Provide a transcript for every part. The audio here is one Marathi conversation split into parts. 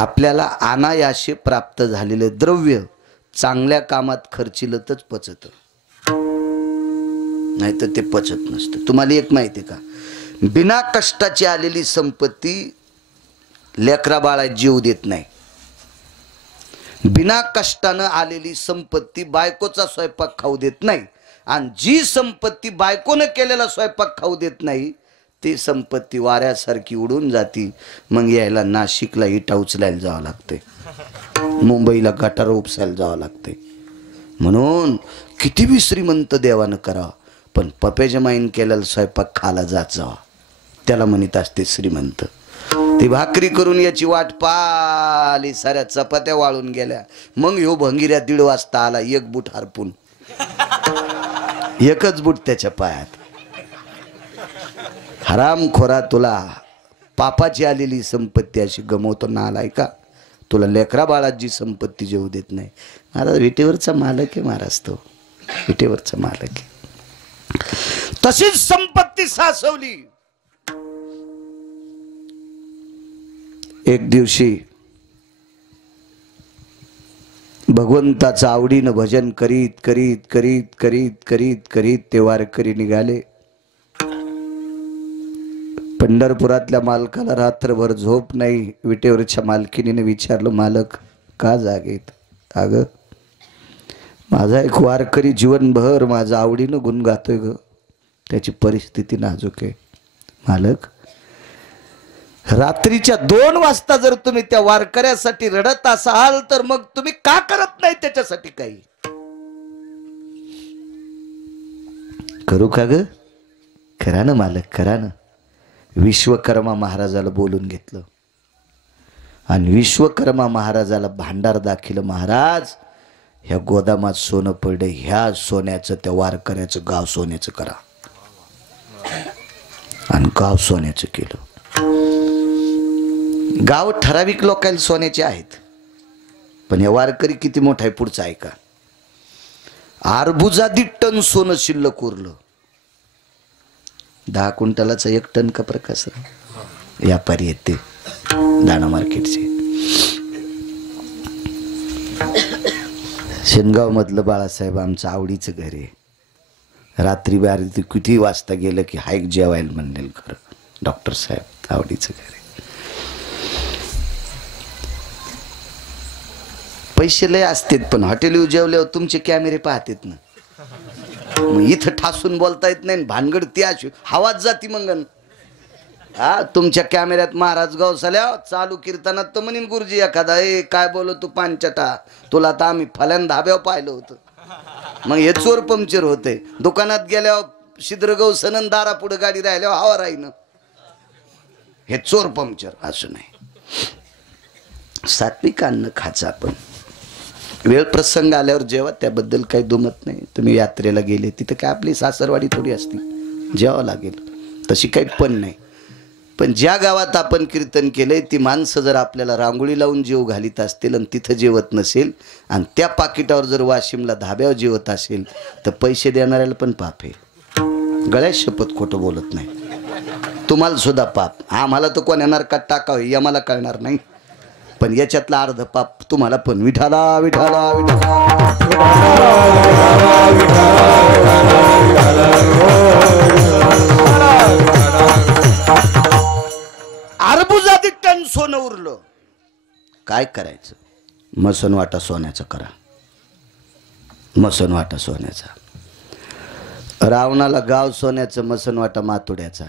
आपल्याला अनायासे प्राप्त झालेले द्रव्य चांगल्या कामात खर्चिलं तरच पचत, नाही तर ते पचत नसतं. तुम्हाला एक माहिती का, बिना कष्टाची आलेली संपत्ती लेकरा बाळा जीव देत नाही. बिना कष्टानं आलेली संपत्ती बायकोचा स्वयंपाक खाऊ देत नाही. आणि जी संपत्ती बायकोनं केलेला स्वयंपाक खाऊ देत नाही ती संपत्ती वाऱ्यासारखी उडून जाती. मग यायला नाशिकला इटा उचलायला जावं लागते, मुंबईला गटार उपसायला जावं लागते. म्हणून किती बी श्रीमंत देवानं करावं, पण पप्याच्या माईन केलेला स्वयंपाक खाला जात जावा, त्याला म्हणत असते श्रीमंत. ती भाकरी करून याची वाट पाली, साऱ्या चपात्या वाळून गेल्या. मग ह्यो भंगिऱ्या 1:30 वाजता आला, एक बूट हरपून, एकच बूट त्याच्या पायात. हरामखोरा, तुला पापाची आलेली संपत्ती अशी गमवतो नालाय का? तुला लेकरा बाळात जी संपत्ती जेवू देत नाही. महाराज विटेवरचा मालक आहे महाराज, तो विटेवरचा मालक आहे. तशीच संपत्ती सासवली. एक दिवशी भगवंताचं आवडीनं भजन करीत करीत करीत करीत करीत करीत ते वारकरी निघाले. पंढरपुरातल्या मालकाला रात्रभर झोप नाही. विटेवरच्या मालकिनीने विचारलं, मालक का जागेत? अगं माझा एक वारकरी जीवनभर माझं आवडीनं गुण गातोय ग, त्याची परिस्थिती नाजूक आहे. मालक, रात्रीच्या 2 वाजता जर तुम्ही त्या वारकऱ्यासाठी रडत असाल तर मग तुम्ही का करत नाही त्याच्यासाठी काही? करू का ग? करा ना मालक, करा ना. विश्वकर्मा महाराजाला बोलून घेतलं आणि विश्वकर्मा महाराजाला भांडार दाखिलं. महाराज, ह्या गोदामात सोनं पडलं, ह्या सोन्याचं त्या वारकऱ्याचं गाव सोन्याचं करा. आणि गाव सोन्याचं केलं. गाव ठराविक लोकांना सोन्याचे आहेत, पण हे वारकरी किती मोठा आहे पुढचा ऐका. अर्बुजादी टन सोनं शिल्लक उरलं. 10 क्विंटलाचा 1 टन का प्रकाश व्यापारी आहेत ते दाणा मार्केटचे. शेनगाव मधलं बाळासाहेब आमचं आवडीचं घर आहे. रात्री बारी किती वाजता गेलं की हायक जेवायला म्हणेल घर. डॉक्टर साहेब आवडीचं घर आहे. पैसे लय असतात, पण हॉटेल जेवल्यावर तुमचे कॅमेरे पाहतात ना. मग इथं ठासून बोलता येत नाही, भानगड ती अशी हवाच जाती. मंगन हा तुमच्या कॅमेऱ्यात महाराज गवसाल्या चालू कीर्तनात तर म्हणीन गुरुजी एखादा, ए काय बोलो तू पांचटा, तुला तर आम्ही फल्यान धाब्यावर पाहिलं होतं. मग हे चोर पंक्चर होते. दुकानात गेल्यावर शिद्र गवसन दारा पुढे गाडी राहिल्यावर हवा राहीन, हे चोर पंक्चर. असं नाही, सात्विक अन्न खायचं आपण. वेळ प्रसंग आल्यावर जेव्हा, त्याबद्दल काही दुमत नाही. तुम्ही यात्रेला गेले तिथं काय आपली सासरवाडी थोडी असती, जेवावं लागेल, तशी काही पण नाही. पण ज्या गावात आपण कीर्तन केलंय ती माणसं जर आपल्याला रांगोळी लावून जेव घालीत असतील आणि तिथं जेवत नसेल आणि त्या पाकिटावर जर वाशिमला धाब्यावर जेवत असेल तर पैसे देणाऱ्याला पण पाप आहे. गळ्यात शपथ खोटं बोलत नाही. तुम्हाला सुद्धा पाप. आम्हाला तर कोण येणार का टाकावं हे आम्हाला कळणार नाही, पण याच्यातला अर्ध पाप तुम्हाला पण. विठाला विठाला विठाला अर्बुजादी टन सोनं उरलं. काय करायचं? मसनवाटा सोन्याचा करा, मसनवाटा सोन्याचा. रावणाला गाव सोन्याचं, मसनवाटा मातुड्याचा.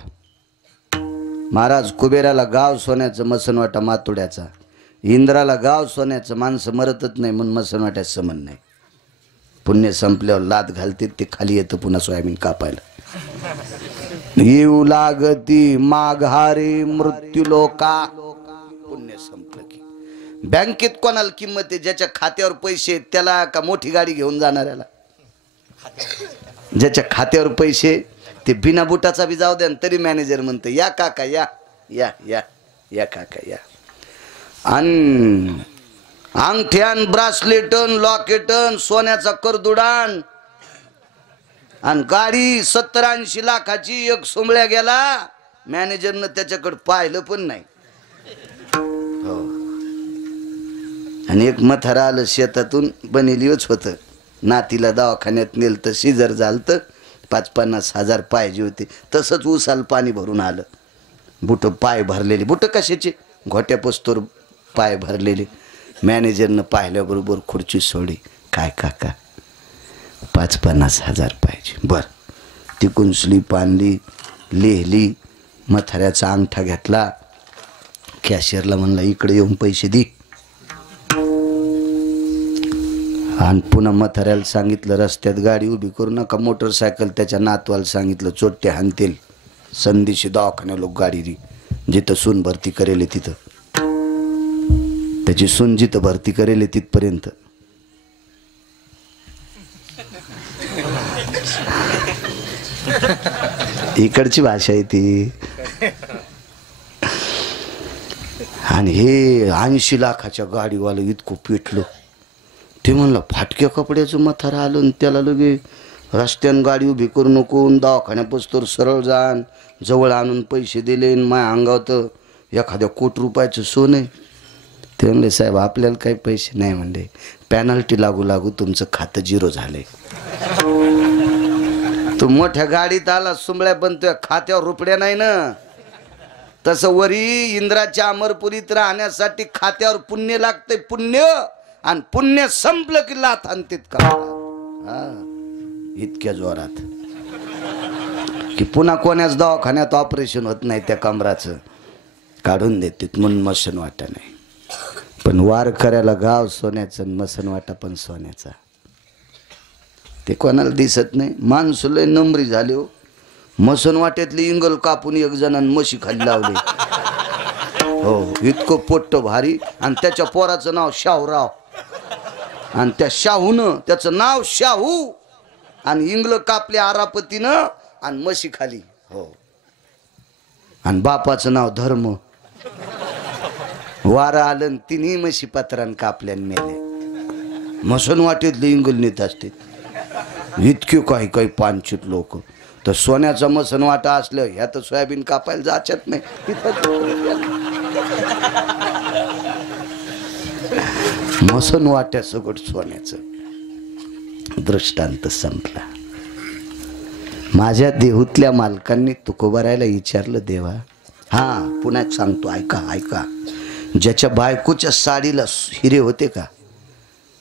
महाराज कुबेराला गाव सोन्याचं, मसनवाटा मातुड्याचा. इंद्राला गाव सोन्याचं, माणसं मरतच नाही म्हणून मसनवाट्यात समन नाही. पुण्य संपल्यावर लात घालते ते खाली येतं पुन्हा सोयाबीन कापायला. येऊ लागती माघारी मृत्यू लोका. पुण्य संपलं की बँकेत कोणाला किंमत आहे? ज्याच्या खात्यावर पैसे त्याला का मोठी गाडी घेऊन जाणाऱ्याला? ज्याच्या खात्यावर पैसे ते बिना बुटाचा बी जाऊ द्या तरी मॅनेजर म्हणतं या काका या या या या काका या. आणि अंगठ्यान ब्रासलेटन लॉकेटन सोन्याचा करदुडान आणि गाडी 70-80 लाखाची. एक सोमळ्या गेला, मॅनेजरनं त्याच्याकडे पाहिलं पण नाही. हो आणि एक म्हातारा आलं शेतातून, बनेलीच होतं, नातीला दवाखान्यात नेलं तर सिजर झालतं, 50-50 हजार पाहिजे होते. तसंच उसाल पाणी भरून आलं, बुट पाय भरलेले, बुट कशाचे, घोट्या पोस्तोर पाय भरलेले. मॅनेजरनं पाहिल्याबरोबर खुर्ची सोडी, काय काका 50-50 हजार पाहिजे. बरं, तिकून स्लीप आणली, लिहिली, म्हाताऱ्याचा अंगठा घेतला, कॅशियरला म्हणला इकडे येऊन पैसे दे. आणि पुन्हा म्हाताऱ्याला सांगितलं रस्त्यात गाडी उभी करू नका, मोटरसायकल त्याच्या नातवाला सांगितलं चोट्टे हाणतील, संधीशी दवाखान्या लोक गाडी री, जिथं सून भरती करेल तिथं, त्याची सून जिथं भरती करेल तिथपर्यंत. इकडची भाषा आहे ती. आणि हे 80 लाखाच्या गाडीवालं इतकं पेटलं, ते म्हणलं फाटक्या कपड्याचं म्हातारा आलं आणि त्याला लगे रस्त्यानं गाडी उभी करू नको, दवाखान्यापासून सरळ जाण, जवळ आणून पैसे दिले, माझ्या अंगावत एखाद्या ₹1 कोटी सोनं आहे. ते म्हणले साहेब आपल्याला काही पैसे नाही, म्हणले पॅनल्टी लागू लागू तुमचं खातं 0 झालंय. तू मोठ्या गाडीत आला सुंबळ्या, पण तुझ्या खात्यावर रुपड्या नाही ना. तसं वरी इंद्राच्या अमरपुरीत राहण्यासाठी खात्यावर पुण्य लागतंय, पुण्य, आणि पुण्य संपलं की लाथ आणतेत का इतक्या जोरात की पुन्हा कोणाच दवाखान्यात ऑपरेशन होत नाही, त्या कमराचं काढून देतात म्हणून मसन वाटा नाही. पण वार करायला गाव सोन्याचं, मसन वाटा पण सोन्याचा, ते कोणाला दिसत नाही. माणसं लय नंबरी झाले हो. मसन वाट्यातली इंगल कापून एक जणांनी म्हशी खाली लावली. हो, इतकं पोट्ट भारी, आणि त्याच्या पोराचं नाव शाहूराव, आणि त्या शाहूनं त्याचं नाव शाहू, आणि इंगल कापले आरापतीनं आणि म्हशी खाली. हो, आणि बापाचं नाव धर्म. वारा आलं तिन्ही म्हशी पत्रान कापल्यान मेले. मसन वाटेतले इंगल नेत असते इतके काही काही पानचित लोक. तर सोन्याचा मसन वाटा असलं ह्या तर सोयाबीन कापायला जाचत नाही. मसन वाट्या सगळं सोन्याचं. दृष्टांत संपला. माझ्या देहूतल्या मालकांनी तुकोबारायला विचारलं, देवा हा पुन्हा सांगतो ऐका ऐका, ज्याच्या बायकोच्या साडीला हिरे होते का,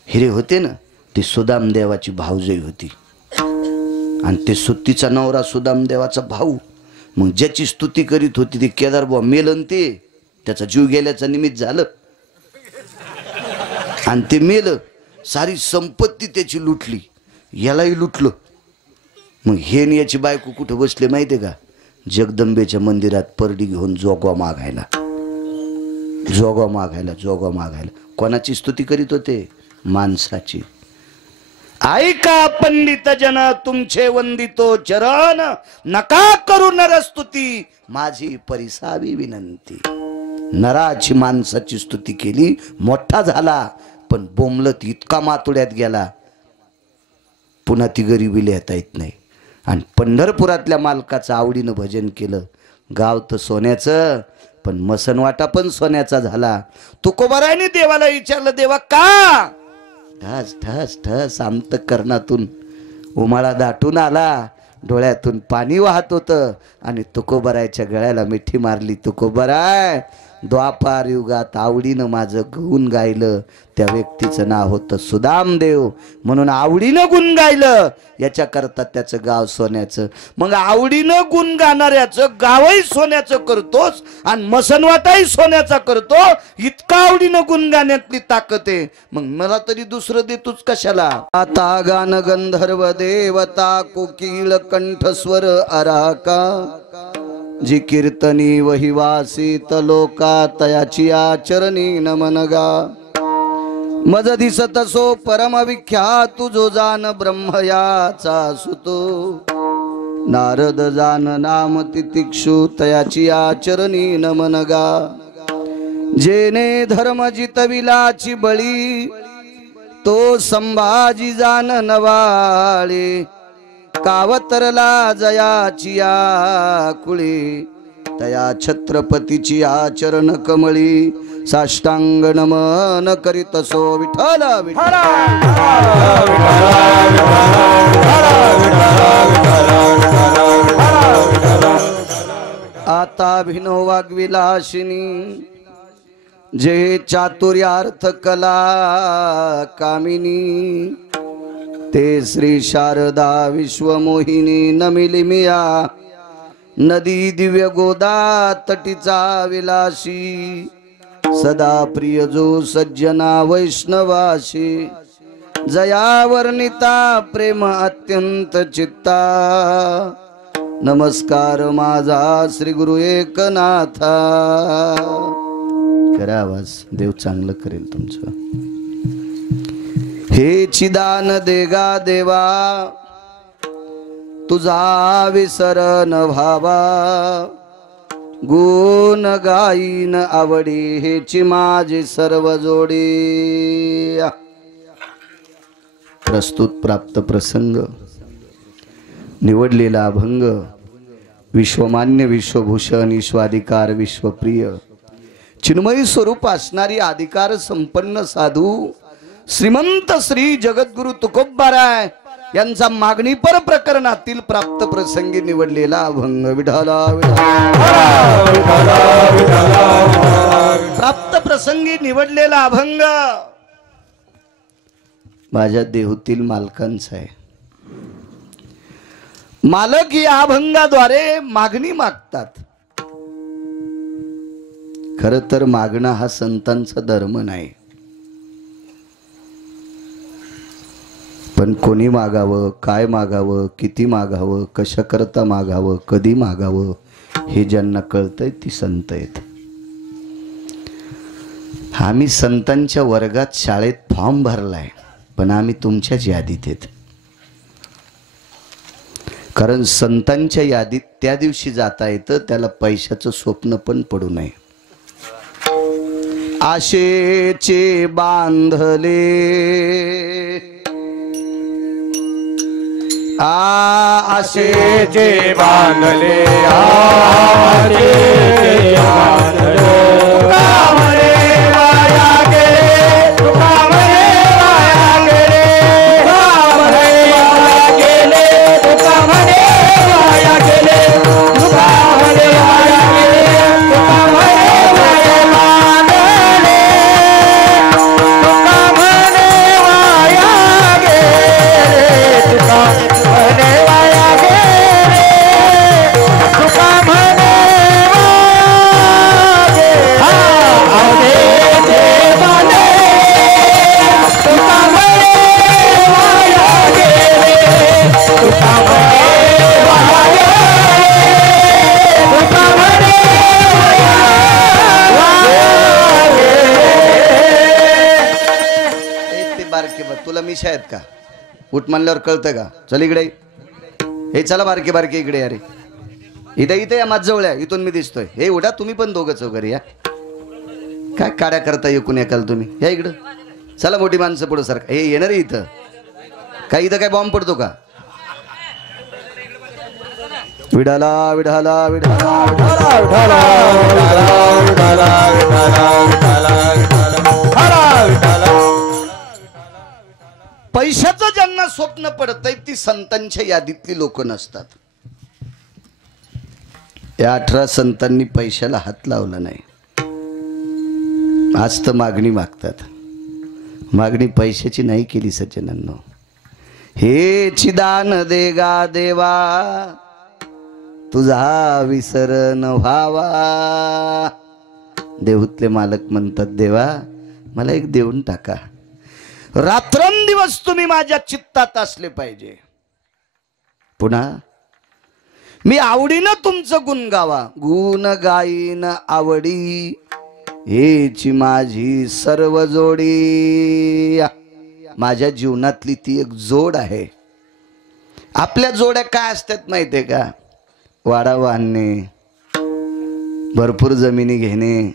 हिरे होते ना, ती सुदाम देवाची भाऊजई होती, आणि ते सुत्तीचा नवरा सुदाम देवाचा भाऊ. मग ज्याची स्तुती करीत होती ते केदारबुवा मेलन, ते त्याचा जीव गेल्याचं निमित्त झालं, आणि ते मेलं, सारी संपत्ती त्याची लुटली, यालाही लुटलं. मग हे याची बायको कुठं बसले माहिती आहे का, जगदंबेच्या मंदिरात परडी घेऊन जोगवा मागायला, जोगवा मागायला, जोगवा मागायला. कोणाची स्तुती करीत होते, माणसाची. ऐका पंडित जन तुमचे वंदितो चरण, नका करू नरस्तुती, माझी परिसावी विनंती. नराची माणसाची स्तुती केली, मोठा झाला, पण बोंबलत इतका मातुड्यात गेला, पुन्हा ती गरिबी लिहिता येत नाही. आणि पंढरपुरातल्या मालकाचं आवडीनं भजन केलं. गाव तर सोन्याचं, पण मसनवाटा पण सोन्याचा झाला. तुकोबारायने देवाला विचारलं, देवा का? ठस ठस ठस अंतःकरणातून उमाळा दाटून आला, डोळ्यातून पाणी वाहत होतं, आणि तुकोबारायच्या गळ्याला मिठी मारली. तुकोबाराय, द्वापार युगात आवडीनं माझं गुण गायलं, त्या व्यक्तीचं नाव होतं सुदामदेव, म्हणून आवडीनं गुण गायलं, याच्याकरता त्याचं गाव सोन्याचं. मग आवडीनं गुण गाणाऱ्याचं गावही सोन्याचं करतोस, आणि मसनवाटाही सोन्याचा करतो. इतका आवडीनं गुण गाण्यातली ताकद आहे, मग मला तरी दुसरं देतोच कशाला. आता गान गंधर्व देवता कोकिळ कंठस्वर अराका, जी कीर्तनी वही वासित लोका, तयाची आचरणी नमनगा. मज दिसत सो परम विख्यात, जो जान ब्रह्मयाचा सुतो. नारद जान नाम तितिक्षु, तयाची आचरणी नमनगा. जेने धर्म जितविलाची बळी, तो संभाजी जान नवाळे. कावतरला जयाची आकुळी, तया छत्रपतीची आचरण कमळी. साष्टांग नमन करीतसो विठ्ठल विठ्ठल आता भिनो वाग्विलासिनी जे चातुर्यार्थ कला कामिनी ते श्री शारदा विश्वमोहिनी नमिलिमिया नदी दिव्य गोदा तटीचा विलासी सदा प्रिय जो सज्जना वैष्णवाशी जया वर्णिता प्रेम अत्यंत चित्ता नमस्कार माझा श्री गुरु एकनाथा करा आवाज देव चांगलं करेल तुमचं हे चिदान देगा देवा तुझा विसर न भावा गुण गाईन आवडी हेची माझी सर्व जोडी प्रस्तुत प्राप्त प्रसंग निवडलेला अभंग विश्वमान्य विश्वभूषण ईश्वाधिकार विश्वप्रिय चिन्मयी स्वरूप असणारी अधिकार संपन्न साधू श्रीमंत श्री जगद्गुरु तुकोबाराय यांचा मागणीपर प्रकरणातील प्राप्त प्रसंगी निवडलेला अभंग विठाला प्राप्त प्रसंगी निवडलेला अभंग माझ्या देहूतील मालकांचा आहे। मालक या अभंगाद्वारे मागणी मागतात। खर तर मागणं हा संतांचा धर्म नाही, पण कोणी मागावं, काय मागावं, किती मागावं, कशा करता मागावं, कधी मागावं हे ज्यांना कळतंय ती संत आहेत। आम्ही संतांच्या वर्गात शाळेत फॉर्म भरलाय, पण आम्ही तुमच्याच यादीत आहेत। कारण संतांच्या यादीत त्या दिवशी जाता येतं त्याला पैशाचं स्वप्न पण पडू नये। आशेचे बांधले आशेचे बांधले आशेचे बांधले आहेत का? उठ म्हणल्यावर कळतं का? चल इकडे, हे चला बारके बारके इकडे, अरे इथे इथे या माझ जवळ, इथून मी दिसतोय, हे उठा तुम्ही पण दोघंच वगैरे या, काय काड्या करता एकूण एकाल तुम्ही, या इकडं चला, मोठी माणसं पुढं सारखं हे येणार इथं काय, इथं काय बॉम्ब पडतो का? विडाला विडाला विडाला विडाला विडाला पैशाचं ज्यांना स्वप्न पडतंय ती संतांच्या यादीतली लोक नसतात। या 18 संतांनी पैशाला हात लावला नाही, आज तर मागणी मागतात। मागणी पैशाची नाही केली सज्जनांनो। हे चिदान देगा देवा तुझा विसर न व्हावा। देहूतले मालक म्हणतात देवा मला एक देऊन टाका, रात्रंदिवस तुम्ही माझ्या चित्तात असले पाहिजे। पुन्हा मी आवडीनं तुमचं गुण गावा, गुण गाईन आवडी हेची माझी सर्व जोडी। माझ्या जीवनातली ती एक जोड आहे। आपल्या जोड्या काय असतात माहितीये का? वाडा बांधणे, भरपूर जमिनी घेणे,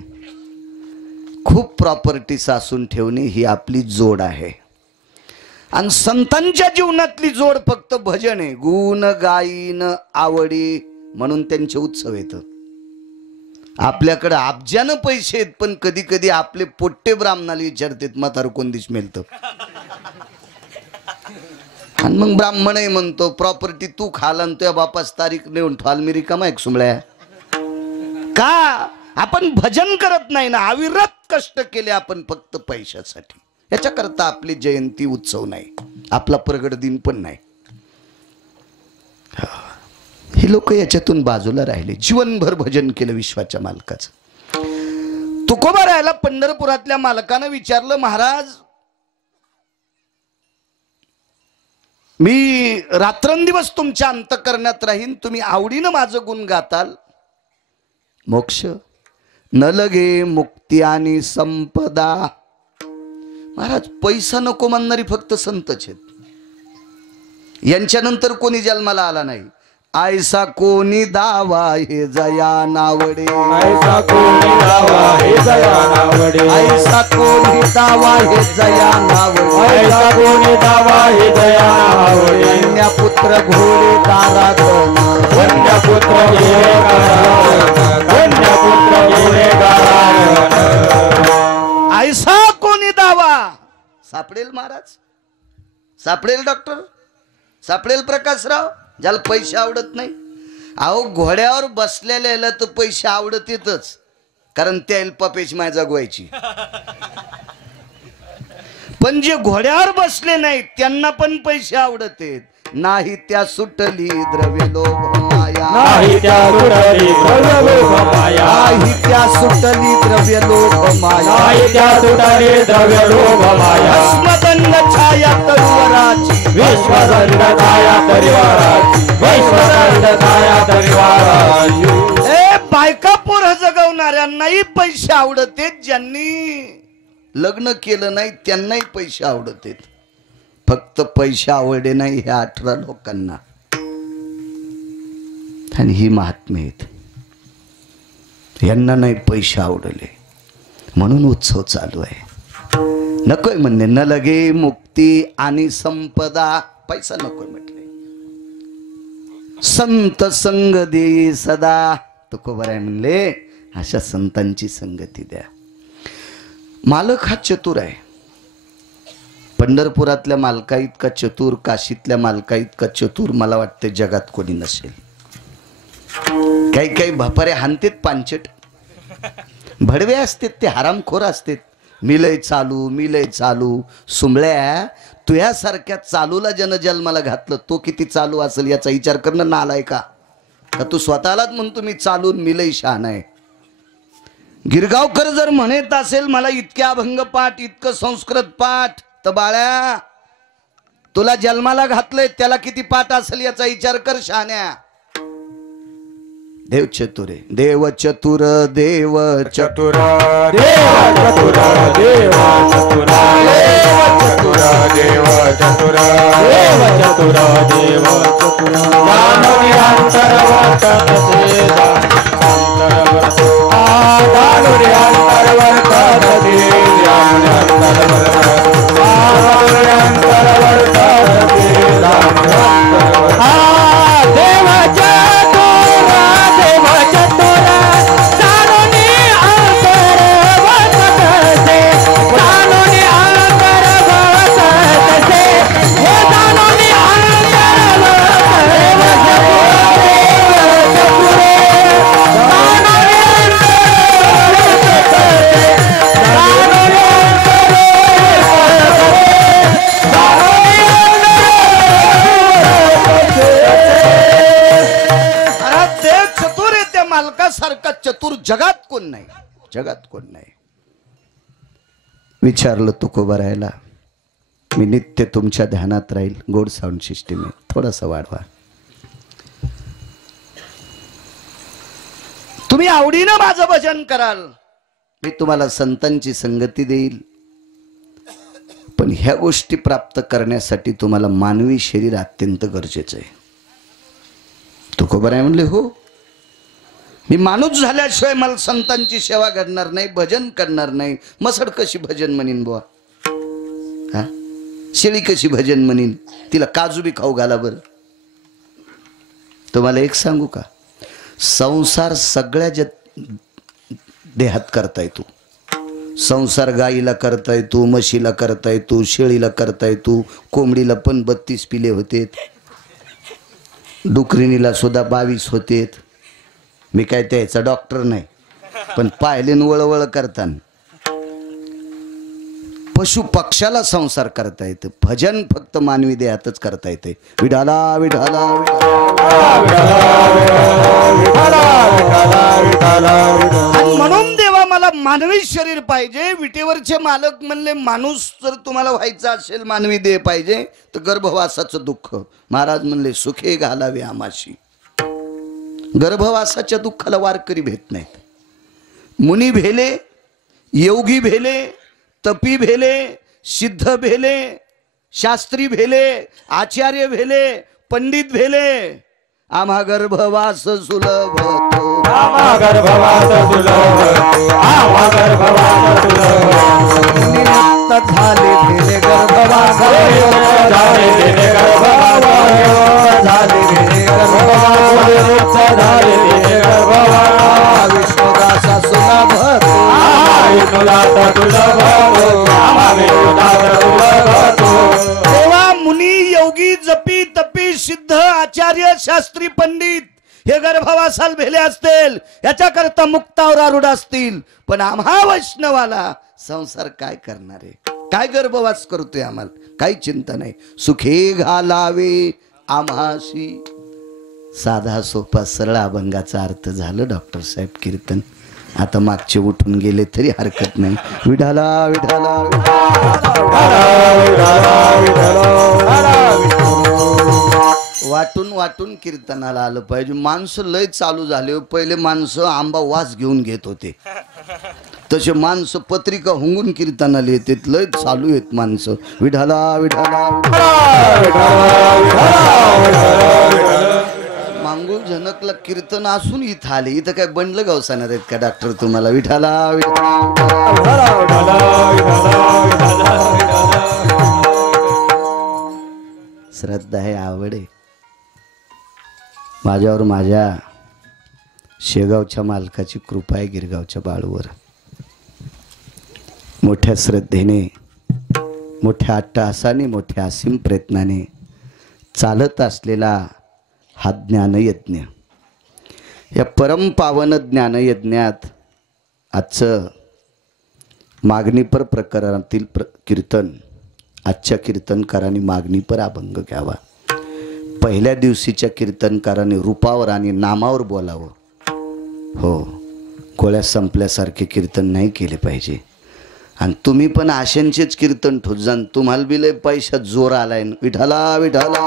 खूप प्रॉपर्टी सासून ठेवणे ही आपली जोड आहे। आणि संतांच्या जीवनातली जोड फक्त भजन आहे, गुण गाईन आवडी, म्हणून त्यांचे उत्सव येतात। आपल्याकडे अब्जानं पैसे आहेत, पण कधी कधी आपले पोट्टे ब्राह्मणाला विचारतात म्हातारं कोण दिस मिळतं. आणि मग ब्राह्मणही म्हणतो प्रॉपर्टी तू खाल आणि तुझ्या बापास तारीख नेऊन ठाल मी रिकामा एक सुमळ्या. का आपण भजन करत नाही ना, अविरत कष्ट केले आपण फक्त पैशासाठी. याच्याकरता आपली जयंती उत्सव नाही, आपला प्रगट दिन पण नाही. हे लोक याच्यातून बाजूला राहिले, जीवनभर भजन केलं विश्वाच्या मालकाचं. तुकोबा राहायला पंढरपुरातल्या मालकानं विचारलं, महाराज मी रात्रंदिवस तुमच्या अंतःकरणात राहीन, तुम्ही आवडीनं माझं गुण गाताल. मोक्ष न लगे मुक्ती आणि संपदा. महाराज पैसा नको म्हणणारी फक्त संतच आहेत, यांच्यानंतर कोणी जन्माला आला नाही. ऐसा कोणी दावा हे जया नावडे, ऐसा कोणी दावा हे जया नावडे, ऐसा कोणी दावा हे जया नावडे, ऐसा कोणी दावा हे जया नावडे. कन्यापुत्र घोडे दारात, कन्यापुत्र घोडे गारात, कन्यापुत्र घोडे गारात. ऐसा कोणी दावा. सापडेल महाराज, सापडेल डॉक्टर, सापडेल प्रकाशराव, ज्याला पैसे आवडत नाही. अहो घोड्यावर बसलेल्या तर पैसे आवडत येतच, कारण त्या पपेची माय जगवायची. पण जे घोड्यावर बसले नाहीत त्यांना पण पैसे आवडत आहेत. नाही त्या सुटली द्रव्य लोभ माया, नाही त्या सुटली द्रव्य लोभ माया, नाही त्या सुटली द्रव्य लोभ माया, नाही त्या सुटली द्रव्य लोभ माया. भस्मदंड छाया तरुवराची, विश्वदंड छाया तरिवाराची, विश्वदंड छाया तरिवाराची. ए बायका पोरं जगवणाऱ्यांनाही पैसे आवडत आहेत, ज्यांनी लग्न केलं नाही त्यांनाही पैसे आवडत आहेत. फक्त पैसे आवडे नाही ह्या 18 लोकांना. आणि ही महात्मे आहेत, यांना नाही पैसे आवडले म्हणून उत्सव चालू आहे. नकोय म्हणणे, न लगे मुक्ती आणि संपदा. पैसा नकोय म्हटले. संत संग दे सदा. तुकोबा राय म्हणले अशा संतांची संगती द्या. मालक हा चतुर आहे. पंढरपुरातल्या मालका इतका चतुर, काशीतल्या मालका इतका चतुर मला वाटते जगात कोणी नसेल. काही काही भपारे हानतेत पांचट, भडवे असतात, ते हरामखोर असतात. मिलय चालू, मिलय चालू. सुमळ्या तुझ्यासारख्या चालूला जन्माला घातलं, तो किती चालू असेल याचा विचार करणं नालाय का? तू स्वतःलाच म्हणतो मी चालून मिलय शहाणा आहे. गिरगावकर जर म्हणत असेल मला इतक्या अभंग पाठ, इतकं संस्कृत पाठ, तर बाळ्या तुला जन्माला घातलंय त्याला किती पाठ असेल याचा विचार कर शहाण्या. देव चतुर आहे, देव चतुर, देव चतुर, देव चतुर, देव चतुर, देव चतुर, देव चतुर, देव चतुर, देव चतुर. दानवी अंतर्वर्तते अंतर्वर्तते, दानवी अंतर्वर्तते सारखा चतुर जगात कोण नाही, जगात कोण नाही. विचारलं तुकोबा राहायला, मी नित्य तुमच्या ध्यानात राहील. गोड साऊंड सिस्टीम आहे, थोडासा वाढवा. तुम्ही आवडीनं माझं भजन कराल, मी तुम्हाला संतांची संगती देईल. पण ह्या गोष्टी प्राप्त करण्यासाठी तुम्हाला मानवी शरीर अत्यंत गरजेचं आहे. तुकोबा राय म्हणले हो, मी माणूस झाल्याशिवाय मला संतांची सेवा करणार नाही, भजन करणार नाही. मसड कशी भजन म्हणीन बुवा, हा शेळी कशी भजन म्हणीन, तिला काजू बी खाऊ घाला. बरं तुम्हाला एक सांगू का, संसार सगळ्या देहात करताय तू. संसार गाईला करताय तू, म्हशीला करताय तू, शेळीला करताय तू, कोंबडीला पण 32 पिले होतेत, डुकरिणीला सुद्धा 22 होतेत. मी काय त्याचा डॉक्टर नाही, पण पाहिले वळवळ करताना. पशु पक्षाला संसार करता येतं, भजन फक्त मानवी देहातच करता येते. विठाला विठाला आणि म्हणून देवा मला मानवी शरीर पाहिजे. विटेवरचे मालक म्हणले माणूस जर तुम्हाला व्हायचा असेल, मानवी देह पाहिजे, तर गर्भवासाचं दुःख. महाराज म्हणले सुखे घालावे आमाशी. गर्भवासाच्या दुःखाला वारकरी भेट नाहीत. मुनी भेले, योगी भेले, तपी भेले, सिद्ध भेले, शास्त्री भेले, आचार्य भेले, पंडित भेले, आम्हा गर्भवास सुलभ तो. आम्हा गर्भवास सुलभ तो. आम्हा गर्भवास सुलभ. निमित्त झाले भेले गर्भवास, झाले भेले गर्भवास, झाले भेले गर्भवास, झाले भेले गर्भवास. विष्णुदासा सुलभ तो. विष्णुदास सुलभ तो. आम्हा विष्णुदास सुलभ तो. तेव्हा मुनी, योगी, जपी, तपी, सिद्ध, आचार्य, शास्त्री, पंडित हे गर्भवासाल भेले असतील, याच्याकरता मुक्तावर आरूढ असतील. पण आम्हा वैष्णवाला संसार काय करणार आहे? काय गर्भवास करतोय? आम्हाला काही चिंता नाही. सुखे घालावे आम्हाशी. साधा सोपा सरळ अभंगाचा अर्थ झालं डॉक्टर साहेब. कीर्तन आता मागचे उठून गेले तरी हरकत नाही. विठाला विठाला वाटून वाटून कीर्तनाला आलं पाहिजे. माणसं लय चालू झाले. पहिले माणसं आंबा वास घेऊन घेत होते, तसे माणसं पत्रिका हुंगून कीर्तनाला येतात. लय चालू आहेत माणसं. विठाला विठाला मांगूळ जनकला कीर्तन असून इथं आले. इथं काय बंडलं गावसाणार आहेत का डॉक्टर तुम्हाला? विठाला श्रद्धा आहे, आवड आहे. माझ्यावर माझ्या शेगावच्या मालकाची कृपा आहे, गिरगावच्या बाळूवर. मोठ्या श्रद्धेने, मोठ्या अट्टहासाने, मोठ्या असीम प्रयत्नाने चालत असलेला हा ज्ञानयज्ञ. या परमपावन ज्ञानयज्ञात आजचं मागणीपर प्रकरणातील कीर्तन, आजच्या कीर्तनकारांनी मागणीपर अभंग घ्यावा. पहिल्या दिवशीच्या कीर्तनकाराने रूपावर आणि नामावर बोलावं. हो, गोळ्या संपल्यासारखे कीर्तन नाही केले पाहिजे. आणि तुम्ही पण आशेंचेच कीर्तन ठोत जा. तुम्हाला बी लय पैशात जोर आलाय. विठाला विठाला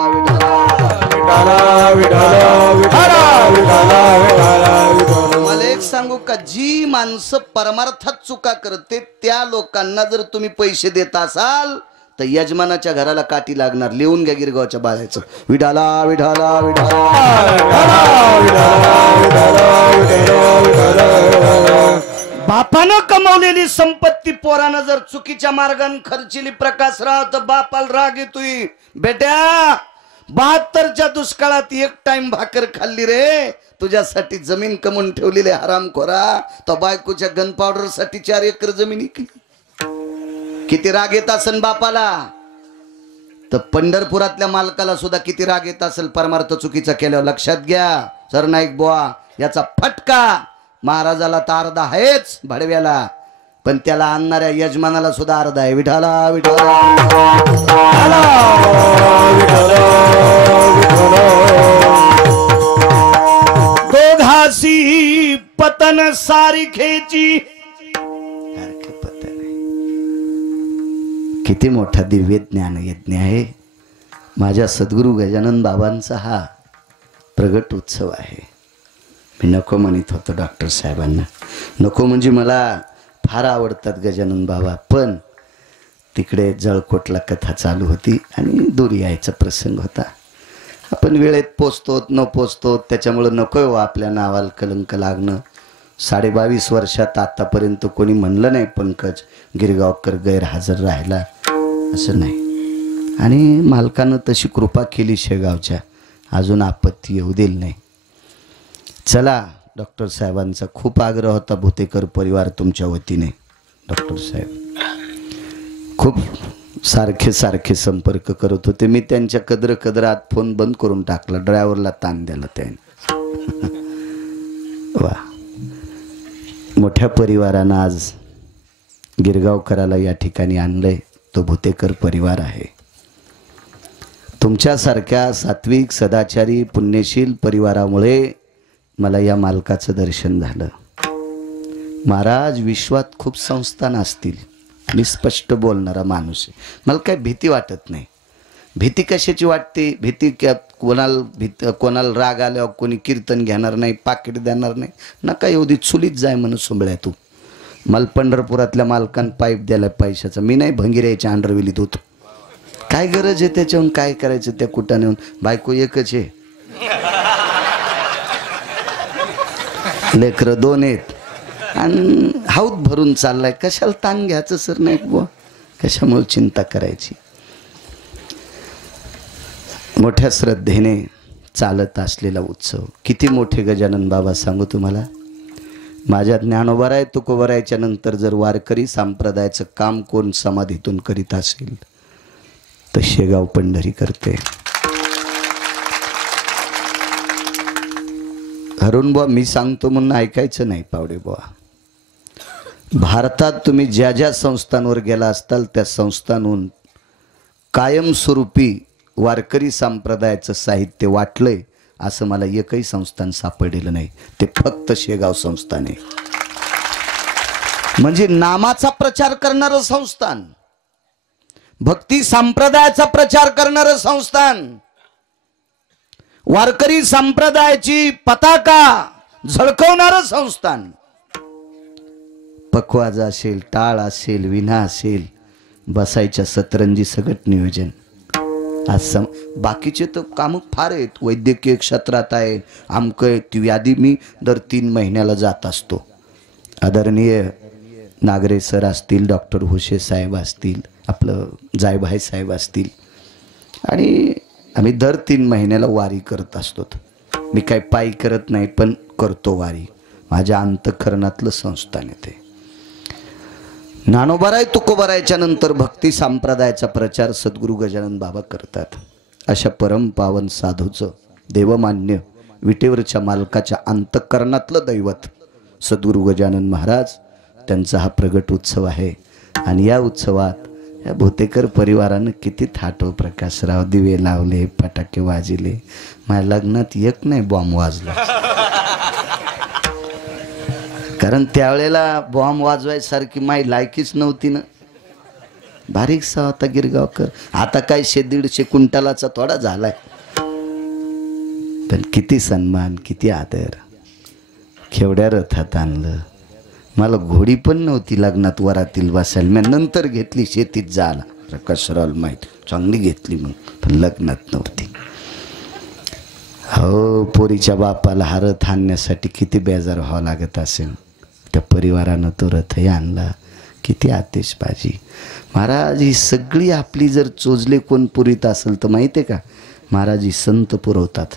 मला एक सांगू का, जी माणसं परमार्थात चुका करते त्या लोकांना जर तुम्ही पैसे देत असाल तर यजमानाच्या घराला काठी लागणार. लिहून घ्या गिरगावच्या बाळाचं. विठाला विठाला बापानं कमवलेली संपत्ती पोरानं जर चुकीच्या मार्गाने खर्चिली प्रकाश राव, तर बापाला राग येतोय. बेट्या, 72च्या दुष्काळात एक टाइम भाकर खाल्ली रे, तुझ्यासाठी जमीन कमवून ठेवलेली हरामखोरा. तो बायकोच्या गन पावडर साठी 4 एकर जमीन इकली. किती राग येत असेल बापाला, तर पंढरपुरातल्या मालकाला सुद्धा किती राग येत असेल परमार्थ चुकीचा केल्यावर. लक्षात घ्या सरनाईक बुवा, याचा फटका महाराजाला तर अर्धा आहेच भडव्याला, पण त्याला आणणाऱ्या यजमानाला सुद्धा अर्धा आहे. विठाला विठाला दोघासी पतन सारिखेची. किती मोठा दिव्य ज्ञान यज्ञ आहे. माझ्या सद्गुरू गजानन बाबांचा हा प्रगट उत्सव आहे. मी नको म्हणत होतो डॉक्टर साहेबांना. नको म्हणजे मला फार आवडतात गजानन बाबा, पण तिकडे जळकोटला कथा चालू होती आणि दूर यायचा प्रसंग होता. आपण वेळेत पोचतो न पोचतो, त्याच्यामुळं नको आपल्या नावाला कलंक लागणं. 22.5 वर्षात आतापर्यंत कोणी म्हणलं नाही पंकज गिरगावकर गैरहजर राहिला, असं नाही. आणि मालकानं तशी कृपा केली शेगावच्या, अजून आपत्ती येऊ दिली नाही. चला, डॉक्टर साहेबांचा खूप आग्रह होता, भुतेकर परिवार तुमच्या वतीने. डॉक्टर साहेब खूप सारखे संपर्क करत होते. मी त्यांच्या कदरात फोन बंद करून टाकला, ड्रायव्हरला ताण द्याला त्याने. वा, मोठ्या परिवारानं आज गिरगावकराला या ठिकाणी आणलंय. तो भुतेकर परिवार आहे. तुमच्यासारख्या सात्विक सदाचारी पुण्यशील परिवारामुळे मला या मालकाचं दर्शन झालं. महाराज, विश्वात खूप संस्थान असतील, मी स्पष्ट बोलणारा माणूस आहे. मला काही भीती वाटत नाही. भीती कशाची वाटते? भीती कोणाला राग आल्यावर कोणी कीर्तन घेणार नाही, पाकिट देणार नाही. नका एवढी चुलीत जाय म्हणून सुंबळ्या तू. मला पंढरपुरातल्या मालकान पाईप द्यायला पैशाचा. मी नाही भंगिऱ्याच्या अंडरविलीत होतो. काय गरज आहे त्याच्याहून? काय करायचं त्या कुटाने? बायको एकच आहे, लेकरं 2 आहेत आणि हाऊत भरून चाललाय. कशाला ताण घ्यायचं सर? नाही बुवा, कशामुळे चिंता करायची? मोठ्या श्रद्धेने चालत असलेला उत्सव. किती मोठे गजानन बाबा सांगू तुम्हाला. माझ्या ज्ञानोबाराय तुकोबारायच्या नंतर जर वारकरी संप्रदायाचं काम कोण समाधीतून करीत असेल तर शेगाव पंढरी करते. हरून बुवा, मी सांगतो म्हणून ऐकायचं नाही पावडे बुवा. भारतात तुम्ही ज्या ज्या संस्थांवर गेला असताल त्या संस्थांहून कायमस्वरूपी वारकरी संप्रदायाचं साहित्य वाटलंय असं मला एकही संस्थान सापडलेलं नाही. ते फक्त शेगाव संस्थान आहे. म्हणजे नामाचा प्रचार करणारं संस्थान, भक्ती संप्रदायाचा प्रचार करणारं संस्थान, वारकरी संप्रदायाची पताका झळकवणारं संस्थान. पखवाज असेल, टाळ असेल, विना असेल, बसायच्या सतरंजी सगळं नियोजन. आज बाकीचे तर कामं फार आहेत. वैद्यकीय क्षेत्रात आहे, आमकं ती यादी मी दर 3 महिन्याला जात असतो. आदरणीय नागरे सर असतील, डॉक्टर हुशे साहेब असतील, आपलं जायभाई साहेब असतील, आणि आम्ही दर 3 महिन्याला वारी करत असतो. मी काही पायी करत नाही, पण करतो वारी. माझ्या अंतःकरणातलं संस्थान आहे ते. ज्ञानोबाराय तुकोबारायच्या नंतर भक्ती संप्रदायाचा प्रचार सद्गुरू गजानन बाबा करतात. अशा परम पावन साधूचं, देवमान्य विटेवरच्या मालकाच्या अंतःकरणातलं दैवत सद्गुरू गजानन महाराज, त्यांचा हा प्रगट उत्सव आहे. आणि या उत्सवात या भुतेकर परिवारानं किती थाटो प्रकाशराव, दिवे लावले, फटाके वाजले. माझ्या लग्नात एक नाही बॉम्ब वाजला. कारण त्यावेळेला बॉम्ब वाजवायसारखी माही लायकीच नव्हती ना. बारीकसा होता गिरगावकर. आता काय 150 क्विंटलाचा थोडा झालाय, पण किती सन्मान, किती आदर. केवढ्या रथात आणलं. मला घोडी पण नव्हती लग्नात वरातील बसायला. मी नंतर घेतली शेतीत जायला. प्रकाशराव माहीत चांगली घेतली मग, पण लग्नात नव्हती. हो, पोरीच्या बापाला हा रथ आणण्यासाठी किती बेजार व्हावं लागत असेल. त्या परिवारानं तो रथही आणला. किती आतिषबाजी. महाराज, ही सगळी आपली जर चोजले कोण पुरीत असेल तर माहिती आहे का, महाराज ही संत पुरवतात.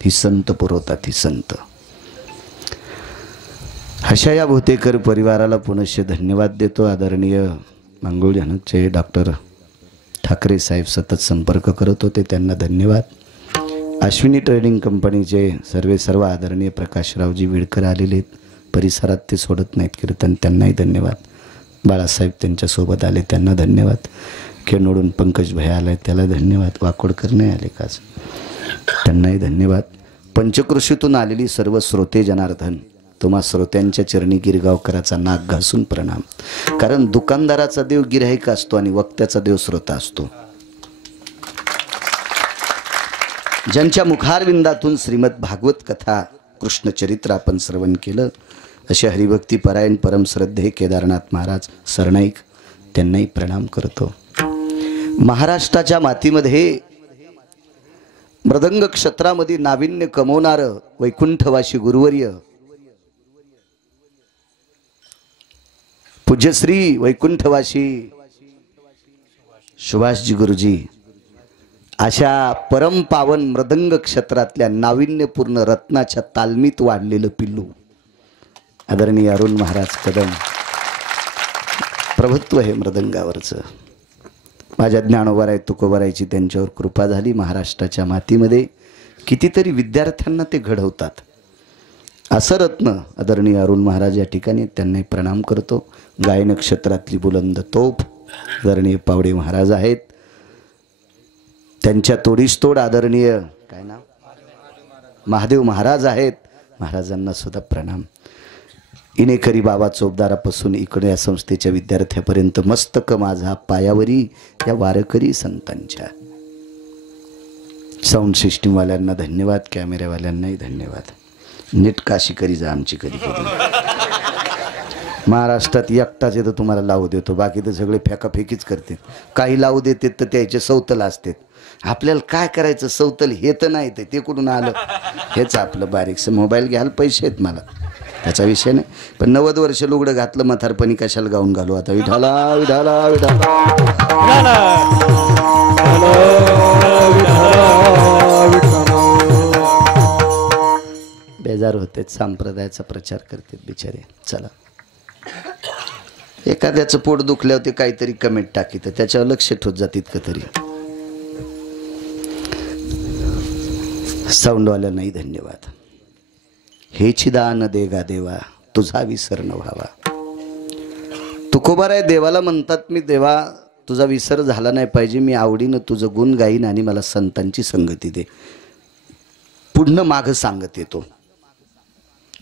ही संत पुरवतात, ही संत. अशा या भुतेकर परिवाराला पुनश्च धन्यवाद देतो. आदरणीय मंगळजनकचे डॉक्टर ठाकरे साहेब सतत संपर्क करत होते, त्यांना धन्यवाद. अश्विनी ट्रेडिंग कंपनीचे सर्व आदरणीय प्रकाशरावजी विडकर आलेले आहेत. परिसरात ते सोडत नाहीत कीर्तन, त्यांनाही धन्यवाद. बाळासाहेब त्यांच्यासोबत आले, त्यांना धन्यवाद. केनोडून पंकज भाई आलाय, त्याला धन्यवाद. वाकोडकर नाही आले का, त्यांनाही धन्यवाद. पंचकृषीतून आलेली सर्व श्रोते जनार्दन, तुम्हा श्रोत्यांच्या चरणी गिरगावकराचा नाक घासून प्रणाम. कारण दुकानदाराचा देव गिऱ्हाईक असतो आणि वक्त्याचा देव श्रोता असतो. ज्यांच्या मुखारविंदातून श्रीमद भागवत कथा कृष्णचरित्र आपण श्रवण केलं, असे हरिभक्ती परायण परम श्रद्धे केदारनाथ महाराज सरनाईक, त्यांनाही प्रणाम करतो. महाराष्ट्राच्या मातीमध्ये मृदंग क्षेत्रामध्ये नाविन्य कमवणारं वैकुंठवासी गुरुवर्य पूज्यश्री वैकुंठवासी सुभाषजी गुरुजी अशा परमपावन मृदंग क्षेत्रातल्या नाविन्यपूर्ण रत्नाच्या तालमीत वाढलेलं पिल्लू आदरणीय अरुण महाराज कदम. प्रभुत्व हे मृदंगावरचं. माझ्या ज्ञानोबाराय तुकोबारायची त्यांच्यावर कृपा झाली. महाराष्ट्राच्या मातीमध्ये कितीतरी विद्यार्थ्यांना ते घडवतात. असं रत्न आदरणीय अरुण महाराज या ठिकाणी त्यांना प्रणाम करतो. गायन क्षेत्रातली बुलंद तोफ आदरणीय पावडे महाराज आहेत. त्यांच्या तोडीस तोड आदरणीय काय नाव महादेव महाराज आहेत. महाराजांना सुद्धा प्रणाम. इनेकरी बाबा चोपदारापासून इकडे या संस्थेच्या विद्यार्थ्यापर्यंत मस्तक माझा पायावरी या वारकरी संतांच्या. साऊंड सिस्टीमवाल्यांना धन्यवाद, कॅमेऱ्यावाल्यांनाही धन्यवाद. नीट काशी करी जा आमची कधी महाराष्ट्रात एकटाच येतं तुम्हाला लावू देतो, बाकी तर सगळे फेकाफेकीच करते. काही लावू देते तर त्याचे सौतल असते. आपल्याला काय करायचं सौतल हे तर नाही, ते कुठून आलं हेच आपलं बारीकसं. मोबाईल घ्यायला पैसे आहेत मला, त्याचा विषय नाही. पण 90 वर्ष लुगडं घातलं म्हातारपणी कशाला गाऊन घालू आता. विठाला विठाला विठाला बेजार होते. संप्रदायाचा प्रचार करते बिचारे. चला, एखाद्याचं पोट दुखल्यावर ते काहीतरी कमेंट टाकी तर त्याच्यावर लक्ष ठेवत जात इतकं तरी. साऊंडवाल्यांनाही धन्यवाद. हेची दान देगा देवा तुझा विसर न व्हावा. तुकोबाराय देवाला म्हणतात, मी देवा तुझा विसर झाला नाही पाहिजे, मी आवडीनं तुझं गुण गाईन आणि मला संतांची संगती दे. पुढनं मागं सांगत येतो.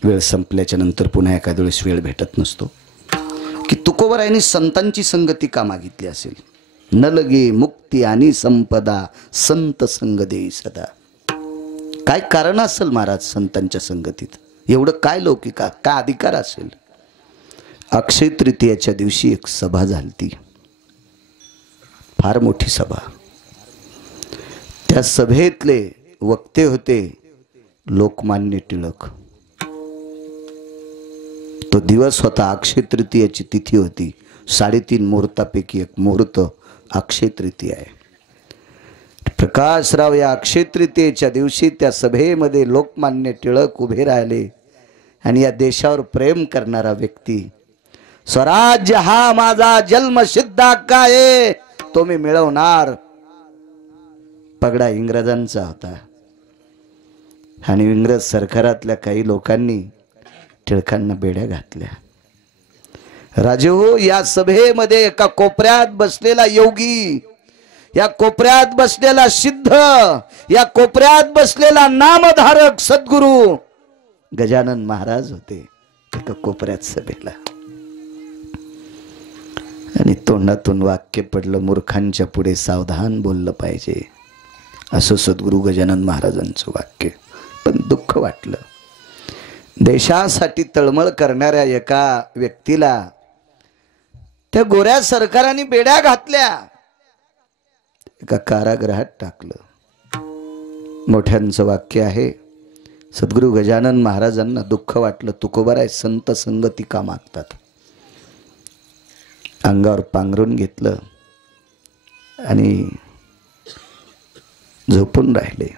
वेळ संपल्याच्या नंतर पुन्हा एखाद्या वेळेस वेळ भेटत नसतो की तुकोबारायांनी संतांची संगती का मागितली असेल. न लगे मुक्ती आणि संपदा संत संग देई सदा. काय कारण असेल महाराज संतांच्या संगतीत? एवढं काय लौकिका काय अधिकार असेल? अक्षय तृतीयाच्या दिवशी एक सभा झाली, फार मोठी सभा. त्या सभेतले वक्ते होते लोकमान्य टिळक. तो दिवस होता, अक्षय तृतीयाची तिथी होती. 3.5 मुहूर्तापैकी एक मुहूर्त अक्षय तृतीया आहे. प्रकाशराव या अक्षय तृतीयेच्या दिवशी त्या सभेमध्ये लोकमान्य टिळक उभे राहिले आणि या देशावर प्रेम करणारा व्यक्ती, स्वराज्य हा माझा जन्मसिद्ध हक्क आहे, तो मी मिळवणार. पगडा इंग्रजांचा होता आणि इंग्रज सरकारातल्या काही लोकांनी टिळकांना बेड्या घातल्या. राजे हो, या सभेमध्ये एका कोपऱ्यात बसलेला योगी, या कोपऱ्यात बसलेला सिद्ध, या कोपऱ्यात बसलेला नामधारक सद्गुरू गजानन महाराज होते एका कोपऱ्यात सभेला. आणि तोंडातून वाक्य पडलं, मूर्खांच्या पुढे सावधान बोललं पाहिजे, असं सद्गुरू गजानन महाराजांचं वाक्य. पण दुःख वाटलं. देशासाठी तळमळ करणाऱ्या एका व्यक्तीला त्या गोऱ्या सरकाराने बेड्या घातल्या, एका कारागृहात टाकलं. मोठ्यांचं वाक्य आहे. सद्गुरू गजानन महाराजांना दुःख वाटलं. तुकोबाराय संत संगती का मागतात? अंगावर पांघरून घेतलं आणि झोपून राहिले.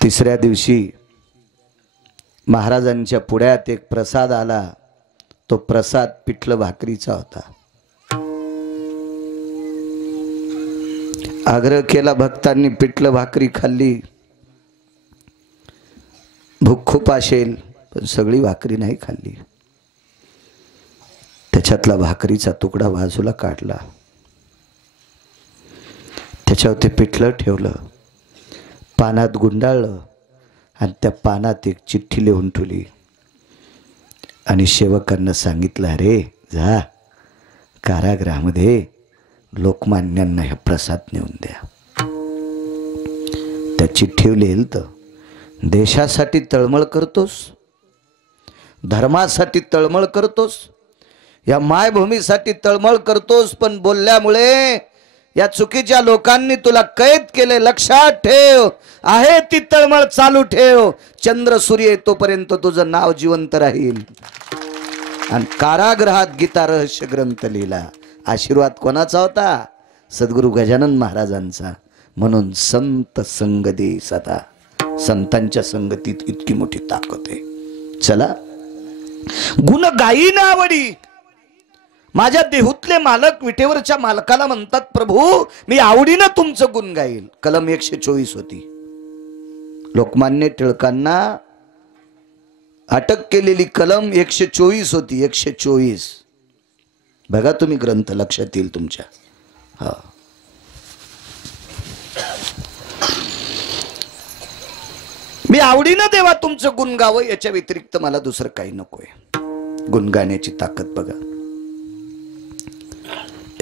3ऱ्या दिवशी महाराजांच्या पुढ्यात एक प्रसाद आला. तो प्रसाद पिठलं भाकरीचा होता. आग्रह केला भक्तांनी, पिठलं भाकरी खाल्ली. भूक खूप असेल पण सगळी भाकरी नाही खाल्ली. त्याच्यातला भाकरीचा तुकडा बाजूला काढला, त्याच्यावर ते पिठलं ठेवलं, पानात गुंडाळलं आणि त्या पानात एक चिठ्ठी लिहून ठेवली आणि सेवकांना सांगितलं, अरे जा कारागृहामध्ये लोकमान्यांना हे प्रसाद नेऊन द्या. त्या चिठ्ठीवर लिहिलं तर, देशासाठी तळमळ करतोस, धर्मासाठी तळमळ करतोस, या मायभूमीसाठी तळमळ करतोस, पण बोलल्यामुळे या चुकीच्या लोकांनी तुला कैद केले. लक्षात ठेव, आहे ती तळमळ चालू ठेव. चंद्र सूर्य येतोपर्यंत तुझं नाव जिवंत राहील. आणि कारागृहात गीता रहस्य ग्रंथ लिहिला. आशीर्वाद कोणाचा होता? सद्गुरू गजानन महाराजांचा. म्हणून संत संग दे सदा. संतांच्या संगतीत इतकी मोठी ताकद आहे. चला, गुण गायीन आवडी. माझ्या देहूतले मालक विटेवरच्या मालकाला म्हणतात, प्रभू मी आवडीनं तुमचं गुण गाईल. कलम 124 होती. लोकमान्य टिळकांना अटक केलेली कलम 124 होती. 124. बघा तुम्ही ग्रंथ, लक्षात येईल तुमच्या. हा, मी आवडीनं देवा तुमचं गुण गावं, याच्या व्यतिरिक्त मला दुसरं काही नकोय. गुण गाण्याची ताकद बघा.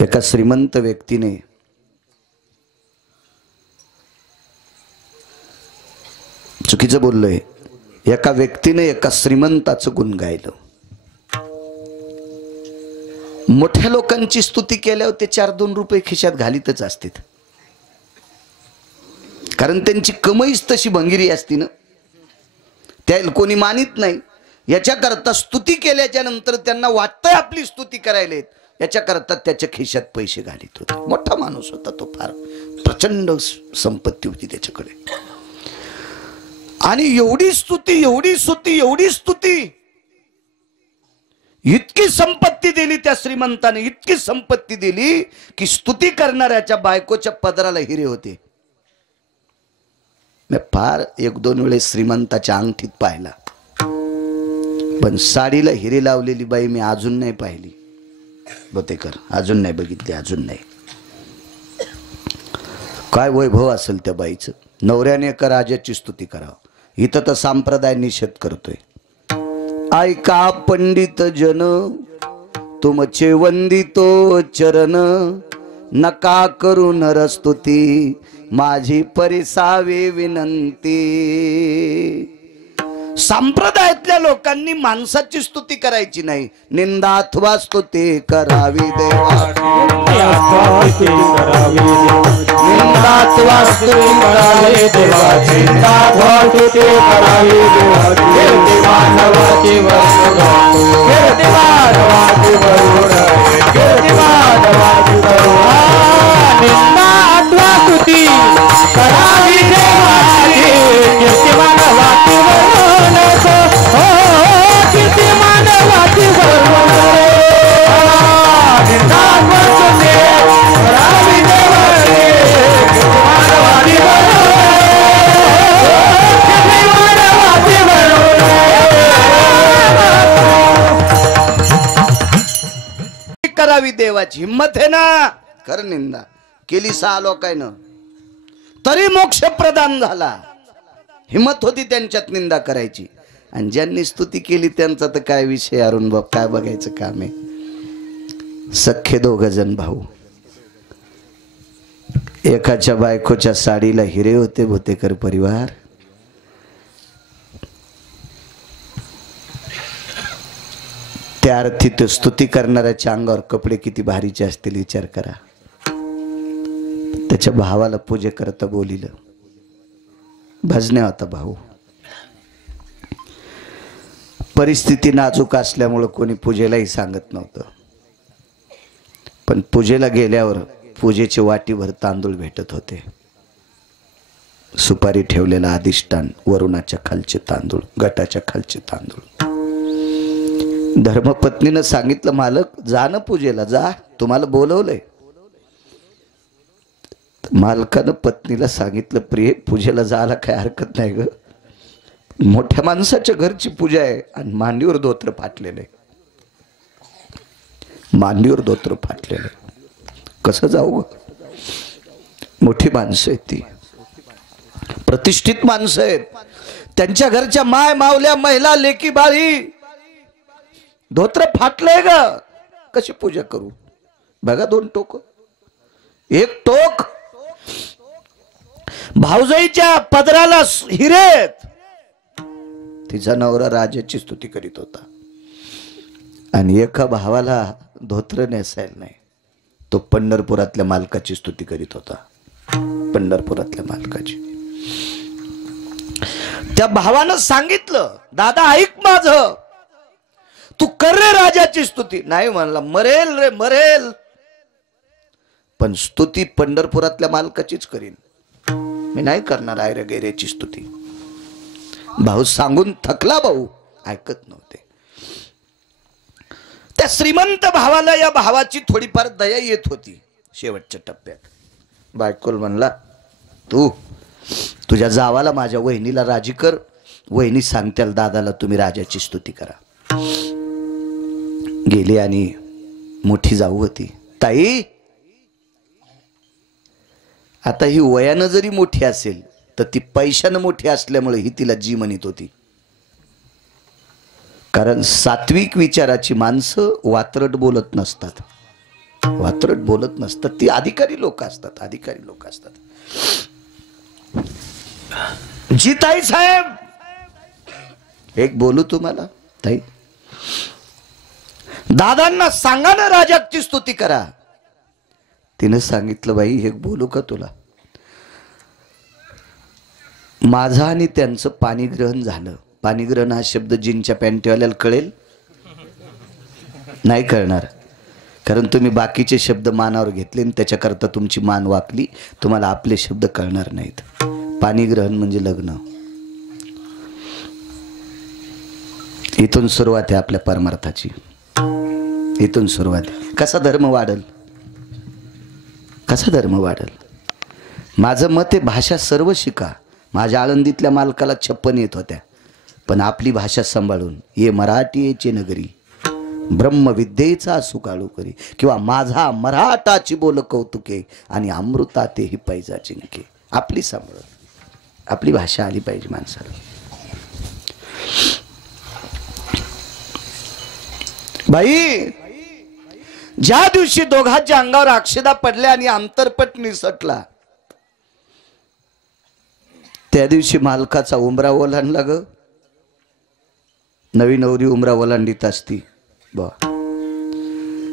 एका श्रीमंत व्यक्तीने चुकीचं बोललोय, एका व्यक्तीने एका श्रीमंताचं गुण गायलं. मोठ्या लोकांची स्तुती केल्यावर ते 4-2 रुपये खिशात घालीतच असतात, कारण त्यांची कमाईच तशी भंगिरी असती ना. त्या कोणी मानित नाही. याच्याकरता स्तुती केल्याच्या नंतर त्यांना वाटतंय आपली स्तुती करायला, याच्याकरता त्याच्या खिशात पैसे घालीत होते. मोठा माणूस होता तो, फार प्रचंड संपत्ती होती त्याच्याकडे. आणि एवढी स्तुती, एवढी स्तुती, एवढी स्तुती, इतकी संपत्ती दिली त्या श्रीमंताने, इतकी संपत्ती दिली की स्तुती करणाऱ्याच्या बायकोच्या पदराला हिरे होते. मी फार 1-2 वेळेस श्रीमंताच्या अंगठीत पाहिला, पण साडीला हिरे लावलेली बाई मी अजून नाही पाहिली. बोतेकर अजून नाही बघितली, अजून नाही. काय वैभव असेल त्या बाईचं. नवऱ्याने एका राजाची स्तुती करावं. इथं तर संप्रदाय निषेध करतोय. ऐका पंडित जन तुमचे वंदितो चरण, नका करू नरस्तुती माझी परिसावे विनंती. संप्रदायातल्या लोकांनी माणसाची स्तुती करायची नाही, निंदा अथवा स्तुती करावी देवाची. निंदा अथवा स्तुती करावी देवाची. मानवाची करावी देवाची. हिम्मत आहे ना, कर निंदा केली 6 लोकांना तरी मोक्ष प्रदान झाला. हिम्मत होती त्यांच्यात निंदा करायची. आणि ज्यांनी स्तुती केली त्यांचा तर काय विषय, अरुण बाप काय बघायचं काम आहे. सख्खे 2 जण भाऊ, एकाच्या बायकोच्या साडीला हिरे होते. भोतेकर परिवार. त्या अर्थी तो स्तुती करणाऱ्याच्या अंगावर कपडे किती भारीचे असतील विचार करा. त्याच्या भावाला पूजे करता बोलिलं. भजन्या होता भाऊ. परिस्थिती नाजूक असल्यामुळे कोणी पूजेलाही सांगत नव्हतं, पण पूजेला गेल्यावर पूजेचे वाटीभर तांदूळ भेटत होते. सुपारी ठेवलेला अधिष्ठान, वरुणाच्या खालचे तांदूळ, गटाच्या खालचे तांदूळ. धर्मपत्नीनं सांगितलं, मालक जा ना पूजेला, जा, तुम्हाला बोलवलंय. मालकानं पत्नीला सांगितलं, प्रिय पूजेला जायला काय हरकत नाही ग, मोठ्या माणसाच्या घरची पूजा आहे आणि मांडीवर धोत्र फाटलेलं आहे. मांडीवर धोत्र फाटलेलं आहे, कसं जाऊ ग. मोठी माणसं आहेत ती, प्रतिष्ठित माणसं आहेत. त्यांच्या घरच्या माय मावल्या महिला लेकी बाळी, धोत्र फाटलंय ग, कशी पूजा करू. बघा 2 टोक. एक टोक भाऊजाईच्या पदराला हिरेत, तिचा नवरा राजाची स्तुती करीत होता. आणि एका भावाला धोत्र नेसायला नाही, तो पंढरपुरातल्या मालकाची स्तुती करीत होता. पंढरपुरातल्या मालकाची. त्या भावानं सांगितलं, दादा ऐक माझं, तू कर रे राजाची स्तुती. नाही म्हणला, मरेल रे मरेल, पण स्तुती पंढरपुरातल्या मालकाचीच करीन. मी नाही करणार आयरे गैरेची स्तुती. भाऊ सांगून थकला, भाऊ ऐकत नव्हते. त्या श्रीमंत भावाला या भावाची थोडीफार दया येत होती. शेवटच्या टप्प्यात बायकोल म्हणला, तू तुझ्या जावाला माझ्या वहिनीला राजी कर. वहिनी सांगत्याल दादाला तुम्ही राजाची स्तुती करा. गेली आणि मोठी जाऊ होती. ताई, आता ही वयानं जरी मोठी असेल तर ती पैशानं मोठी असल्यामुळे ही तिला जी म्हणत होती. कारण सात्विक विचाराची माणसं वात्रट बोलत नसतात. वात्रट बोलत नसतात. ती अधिकारी लोक असतात. अधिकारी लोक असतात. जी ताई साहेब, एक बोलू तुम्हाला ताई, दादांना सांगा ना राजाची स्तुती करा. तिने सांगितलं, बाई हे बोलू का तुला? माझं आणि त्यांचं पाणीग्रहण झालं. पाणीग्रहण हा शब्द जीनच्या पॅन्टवाल्याला कळेल? नाही कळणार, कारण तुम्ही बाकीचे शब्द मानावर घेतले आणि त्याच्याकरता तुमची मान वाकली. तुम्हाला आपले शब्द कळणार नाहीत. पाणीग्रहण म्हणजे लग्न. इथून सुरुवात आहे आपल्या परमार्थाची. इथून सुरुवात आहे. कसा धर्म वाढल? कसा धर्म वाढल? माझं मत आहे, भाषा सर्व शिका. माझ्या आळंदीतल्या मालकाला 56 येत होत्या, पण आपली भाषा सांभाळून ये मराठीचे नगरी ब्रह्मविद्येचा सुकाळू करी, किंवा माझा मराठाची बोल कौतुके आणि अमृता तेही पैजा जिंके. आपली सांभाळून आपली भाषा आली पाहिजे माणसाला. बाई, ज्या दिवशी दोघांच्या अंगावर अक्षदा पडल्या आणि अंतरपट निसटला, त्या दिवशी मालकाचा उमरा ओलांडला ग. नवी नवरी उमरा ओलांडीत असती बा.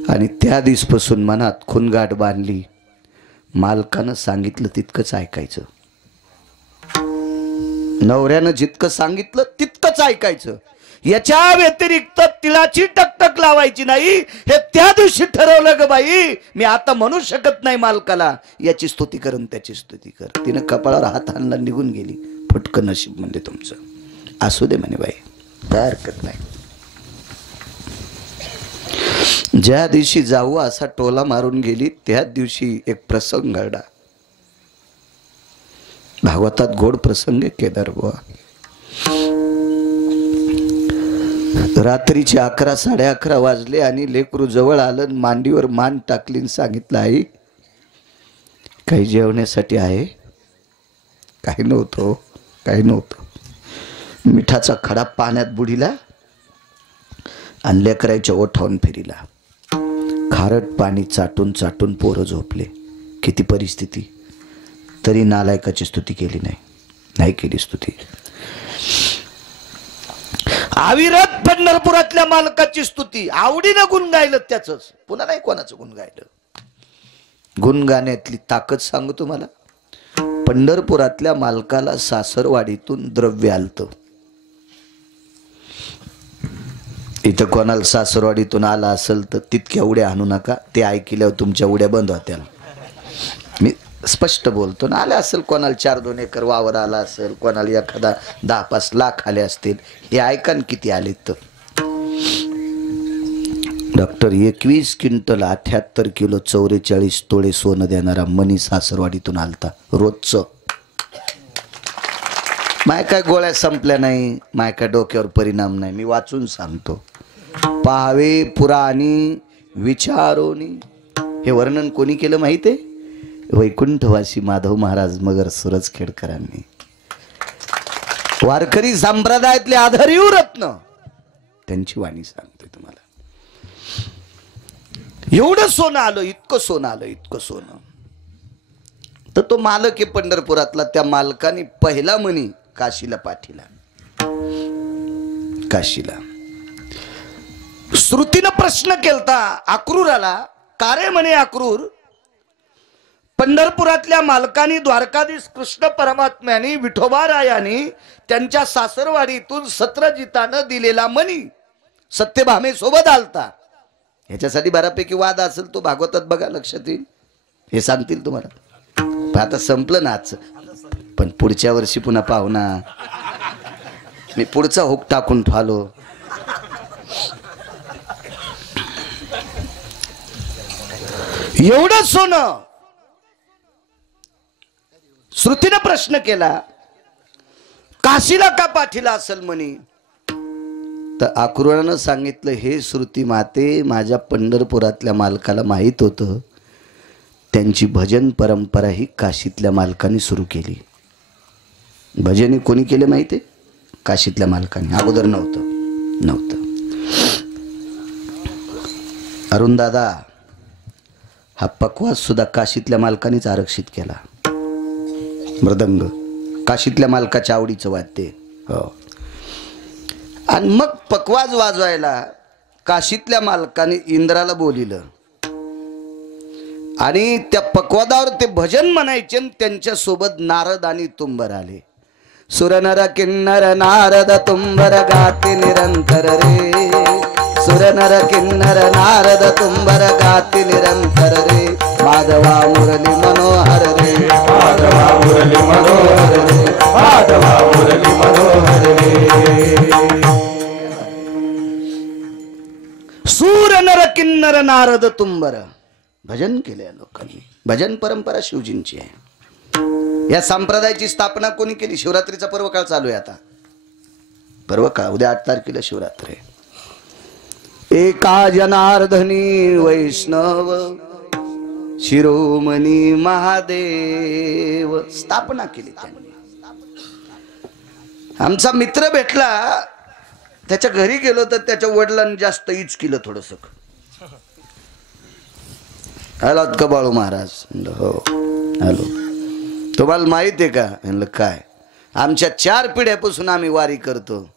आणि त्या दिवसपासून मनात खुणगाठ बांधली. मालकानं सांगितलं तितकंच ऐकायचं. नवऱ्यानं जितकं सांगितलं तितकंच ऐकायचं. याच्या व्यतिरिक्त तिळाची टकटक लावायची नाही. हे त्या दिवशी ठरवलं ग बाई. मी आता म्हणू शकत नाही मालकाला याची स्तुती कर त्याची स्तुती कर. तिनं कपाळावर हात आणला, निघून गेली. फटकं नशीब म्हणजे तुमचं. असू दे म्हणे बाई, काय हरकत नाही. ज्या दिवशी जाऊ असा टोला मारून गेली, त्या दिवशी एक प्रसंग घडला. भागवतात गोड प्रसंग केदार बुवा. रात्रीचे 11 11:30 वाजले आणि लेकरू जवळ आलं. मांडीवर मान टाकली, सांगितलं, आई काही जेवण्यासाठी आहे? काही नव्हतं, काही नव्हतं. मिठाचा खडा पाण्यात बुडीला आणि लेकराच्या ओठावून फिरिला. खारट पाणी चाटून चाटून पोरं झोपले. किती परिस्थिती, तरी नालायकाची स्तुती केली नाही. नाही केली स्तुती. अविरत पंढरपुरातल्या मालकाची स्तुती आवडीनं गुण गायलं. त्याच पुन्हा नाही कोणाचं गुण गायलं. गुण गाण्यातली ताकद सांगू तुम्हाला. पंढरपुरातल्या मालकाला सासरवाडीतून द्रव्य आलतं. इथं कोणाला सासरवाडीतून आला असेल तर तितक्या उड्या आणू नका. ते ऐकल्यावर तुमच्या उड्या बंद होत्या. मी स्पष्ट बोलतो ना. आले असेल कोणाला 4-2 एकर वावर आला असेल, कोणाला एखादा 10-5 लाख आले असतील. हे ऐकन किती आले तर. डॉक्टर 21 क्विंटल 78 किलो 44 तोळे सोनं देणारा मनी सासरवाडीतून आलता रोजचं. माय काय गोळ्या संपल्या नाही, माय काय डोक्यावर परिणाम नाही. मी वाचून सांगतो. पाहावे पुराणी विचारोनी. हे वर्णन कोणी केलं माहिती आहे? वैकुंठवासी माधव महाराज मगर सुरजखेडकरांनी. वारकरी संप्रदायातले आधारीव रत्न त्यांची वाणी सांगतोय तुम्हाला. एवढं सोनं आलं, इतकं सोनं आलं, इतकं सोनं. तर तो मालक आहे पंढरपुरातला. त्या मालकाने पहिला मणी काशीला पाठीला. काशीला श्रुतीनं प्रश्न केलता अक्रूराला, का रे म्हणे अक्रूर, पंढरपुरातल्या मालकानी द्वारकाधीश कृष्ण परमात्म्याने विठोबारायानी त्यांच्या सासरवाडीतून सत्रजितानं दिलेला मणी सत्यभामे सोबत आलता. ह्याच्यासाठी बऱ्यापैकी वाद असेल, तो भागवतात बघा, लक्षात येईल. हे सांगतील तुम्हाला. आता संपलं ना आजचं. पण पुढच्या वर्षी पुन्हा पाहू ना. मी पुढचा हुक टाकून फालो. एवढं सोनं. श्रुतीनं प्रश्न केला, काशीला का पाठीला असेल म्हणे. तर अक्रूरानं सांगितलं, हे श्रुती माते, माझ्या पंढरपुरातल्या मालकाला माहीत होतं त्यांची भजन परंपरा ही काशीतल्या मालकाने सुरू केली. भजन कोणी केले माहिती आहे? काशीतल्या मालकाने. अगोदर नव्हतं. अरुण दादा, हा पकवाज सुद्धा काशीतल्या मालकानेच आरक्षित केला. मृदंग काशीतल्या मालकाच्या आवडीचं वाद्य. हो. आणि मग पकवाज वाजवायला काशीतल्या मालकाने इंद्राला बोलिलं आणि त्या पकवादावर ते भजन म्हणायचे. आणि त्यांच्या सोबत नारद आणि तुंबर आले. सुरनर किन्नर नारद तुंबर गाते निरंतर रे. सुरनर किन्नर नारद तुंबर गाते निरंतर रे. माधवा मुरली मनोहर रे. माधवा मुरली मनोहर रे. माधवा मुरली मनोहर रे. सूर नर किन्नर नारद तुंबर भजन केले लोकांनी. भजन परंपरा शिवजींची आहे. या संप्रदायाची स्थापना कोणी केली? शिवरात्रीचा पर्व काळ चालू आहे आता. पर्व काळ उद्या 8 तारखेला शिवरात्री. एका जनार्दनी वैष्णव शिरोमणी महादेव स्थापना केली त्यांनी. आमचा मित्र भेटला, त्याच्या घरी गेलो तर त्याच्या वडिलांनी जास्त इच केलं थोडस. आलात का बाळू महाराज? हो हॅलो. तुम्हाला माहित आहे का? म्हणलं काय? आमच्या 4 पिढ्यापासून आम्ही वारी करतो.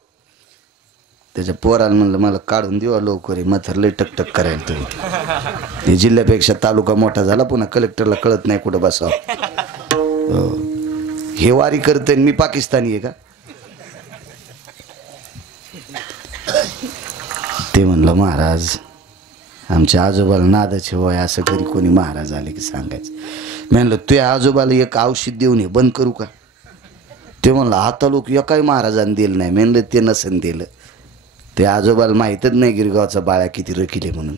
त्याच्या पोराला म्हणलं, मला काढून देवा लवकर, मथरले टकटक करायला. तुम्ही जिल्ह्यापेक्षा तालुका मोठा झाला, पुन्हा कलेक्टरला कळत नाही कुठं बसावं. हो. हे वारी करते मी पाकिस्तानी आहे का? ते म्हणलं, महाराज आमच्या आजोबाला नादाचे वय, असं घरी कोणी महाराज आले की सांगायचं. मी म्हणलं, तुझ्या आजोबाला एक औषध देऊन हे बंद करू का? ते म्हणलं, आता लोक एकाही महाराजांनी दिलं नाही. म्हणलं, ते नसन दिलं. ते आजोबाला माहीतच नाही गिरगावचा बाळा किती रकिले म्हणून.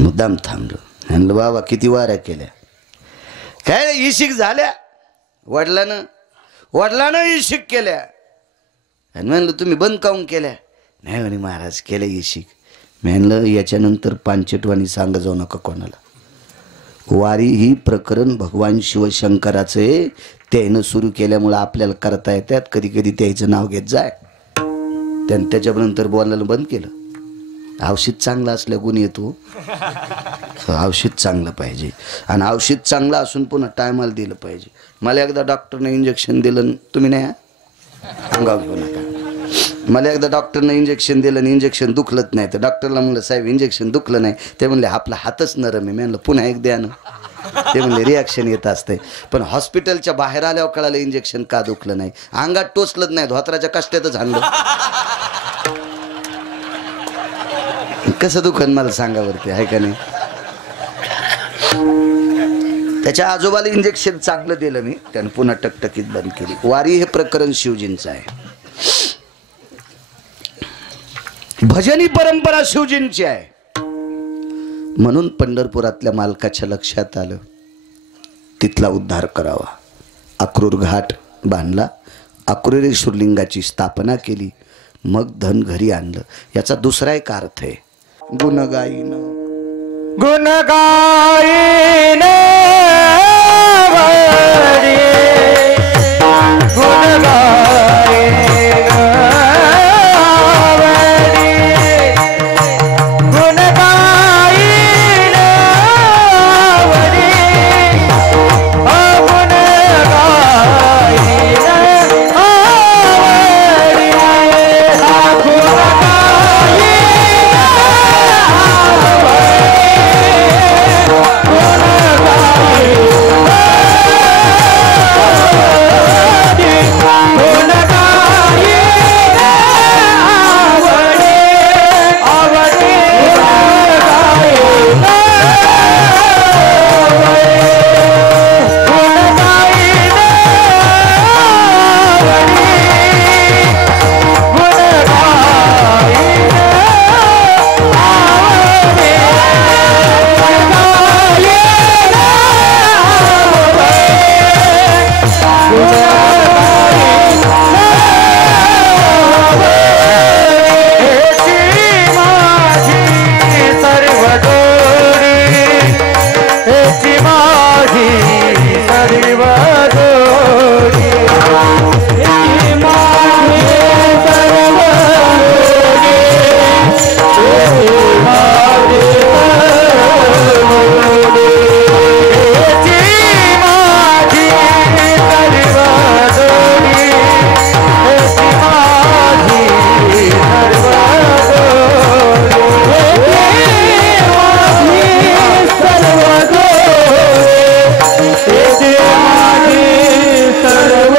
मुद्दाम थांबलो. म्हणलं, बाबा किती वाऱ्या केल्या, काय इशिक झाल्या वडिलानं इशिक केल्या. आणि म्हणलं, तुम्ही बंद काऊन केल्या? नाही म्हणे महाराज केल्या इशिक. म्हणलं, याच्यानंतर पांचटवाणी सांगा जाऊ नका कोणाला. वारी ही प्रकरण भगवान शिवशंकराचं आहे. त्यानं सुरू केल्यामुळं आपल्याला करता येतात. कधी कधी त्याचं नाव घेत जाय. त्यानं त्याच्यानंतर बोलायला बंद केलं. औषध चांगलं असल्या गुण येतो. औषध चांगलं पाहिजे. आणि औषध चांगलं असून पुन्हा टायमाला दिलं पाहिजे. मला एकदा डॉक्टरने इंजेक्शन दिलं, तुम्ही नाही अंगावर घेऊ नका. मला एकदा डॉक्टरनं इंजेक्शन दिलं आणि इंजेक्शन दुखलत नाही. तर डॉक्टरला म्हणलं, साहेब इंजेक्शन दुखलं नाही. ते म्हणले, आपला हातच नरम आहे. मी म्हणलं, पुन्हा एक द्या ना. ते म्हणले, रिॲक्शन येत असते. पण हॉस्पिटलच्या बाहेर आल्यावर कळालं इंजेक्शन का दुखलं नाही. अंगात टोचलंच नाही, धोत्राच्या कष्टातच हाणलं. कसं दुखन मला सांगावरती आहे का नाही. त्याच्या आजोबाला इंजेक्शन चांगलं दिलं मी, त्यानं पुन्हा टकटकीत बंद केली. वारी हे प्रकरण शिवजींचं आहे. भजनी परंपरा शिवजींची आहे. म्हणून पंढरपुरातल्या मालकाच्या लक्षात आलं तिथला उद्धार करावा. अक्रूर घाट बांधला, अक्रूरेश्वर लिंगाची स्थापना केली, मग धन घरी आणलं. याचा दुसरा एक अर्थ आहे, गुणगायीन गुणगायीन सर्व गोडी हेची माझी सर्व गोडी हेची माझी सर्व गोडी हेची माझी सर्व गोडी हेची माझी सर्व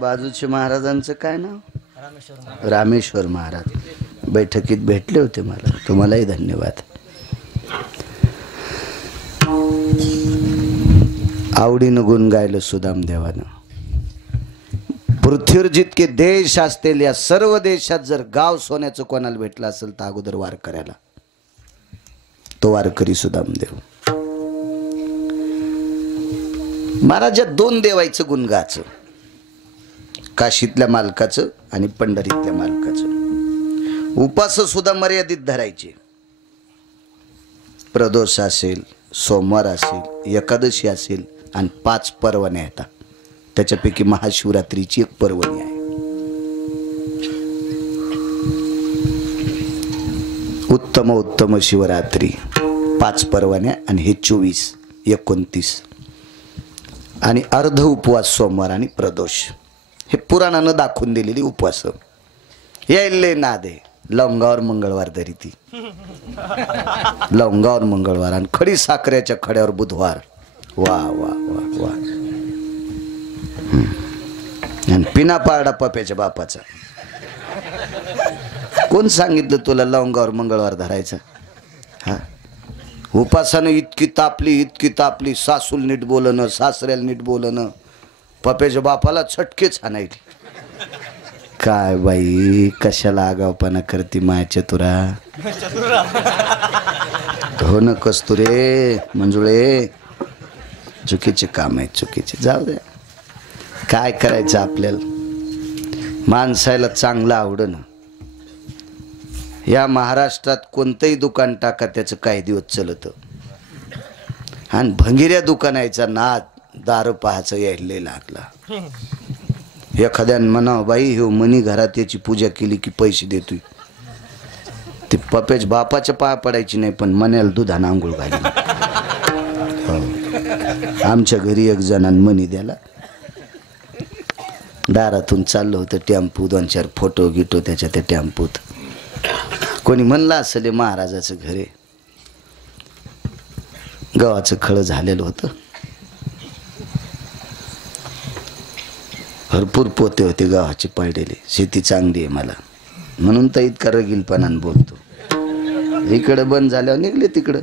बाजूचे महाराजांचं काय नाव? रामेश्वर महाराज बैठकीत भेटले होते मला. तुम्हालाही धन्यवाद. आवडीनं गुण गायलं सुदामदेवानं. पृथ्वीवर जितके देश असतील या सर्व देशात जर गाव सोन्याचं कोणाला भेटलं असेल तर अगोदर वार करायला तो वारकरी सुदामदेव. महाराजा दोन देवायचं गुण गाचं, काशीतल्या मालकाचं आणि पंढरीतल्या मालकाचं. उपास सुद्धा मर्यादित धरायचे. प्रदोष असेल, सोमवार असेल, एकादशी असेल आणि 5 पर्वण्या येतात. त्याच्यापैकी महाशिवरात्रीची एक पर्वणी आहे. उत्तम उत्तम शिवरात्री 5 पर्वण्या आणि हे 24, 29 आणि अर्ध उपवास सोमवार आणि प्रदोष. हे पुराणानं दाखवून दिलेली उपवास. यायले नादे लवंगावर मंगळवार धरी ती, लवंगावर मंगळवार आणि खडी साखरेच्या खड्यावर बुधवार. वा वा वा वा. आणि पिना पारडा पप्याच्या बापाचा. कोण सांगितलं तुला लवंगावर मंगळवार धरायचा? हा, उपासानं इतकी तापली सासूल नीट बोलणं, सासऱ्याला नीट बोलणं, पप्याच्या बापाला छटकेच आणायची. काय बाई, कशाला आगावपणा करती मायाच्या तुरा. हो न कस्तुरे मंजुळे, चुकीचे काम आहे, चुकीचे. जाऊ द्या, काय करायचं आपल्याला. माणसाला चांगलं आवडणं. या महाराष्ट्रात कोणतंही दुकान टाका त्याचं काही दिवस चलतं. आणि भंगिऱ्या दुकानाचा नाद दारू पाहायचं यायला लागला. एखाद्यानं म्हणावं बाई हे मनी घरात याची पूजा केली की पैसे देतोय. ते पप्याच्या बापाच्या पाया पडायची नाही पण मण्याला दुधानं आंघोळ घाली. हो, आमच्या घरी एक जणांनी मनी द्याला. दारातून चाललं होतं टेम्पो, 2-4 फोटो गिटो त्याच्या त्या टेम्पोत. कोणी म्हणलं असेल महाराजाचं घर आहे. गावाचं खळं झालेलं होतं. भरपूर पोते होते गावाचे पडलेले. शेती चांगली आहे मला म्हणून तर इतका रगीलपणानं बोलतो. इकडं बंद झाल्यावर निघले तिकडं.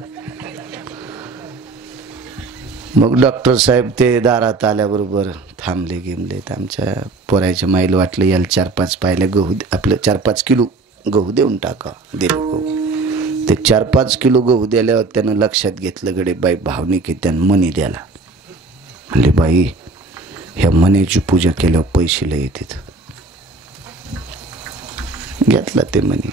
मग डॉक्टर साहेब ते दारात आल्याबरोबर थांबले गेमले. आमच्या पोरायच्या माईला वाटलं याला 4-5 पायल्या गहू, आपलं 4-5 किलो गहू देऊन टाका. दिले गहू. ते 4-5 किलो गहू दिल्यावर त्यानं लक्षात घेतलं गडे बाई भावनिक आहे, त्यानं मनी द्याला. म्हणले बाई ह्या मनीची पूजा केल्यावर पैसे लय येतात. घेतला ते मनी.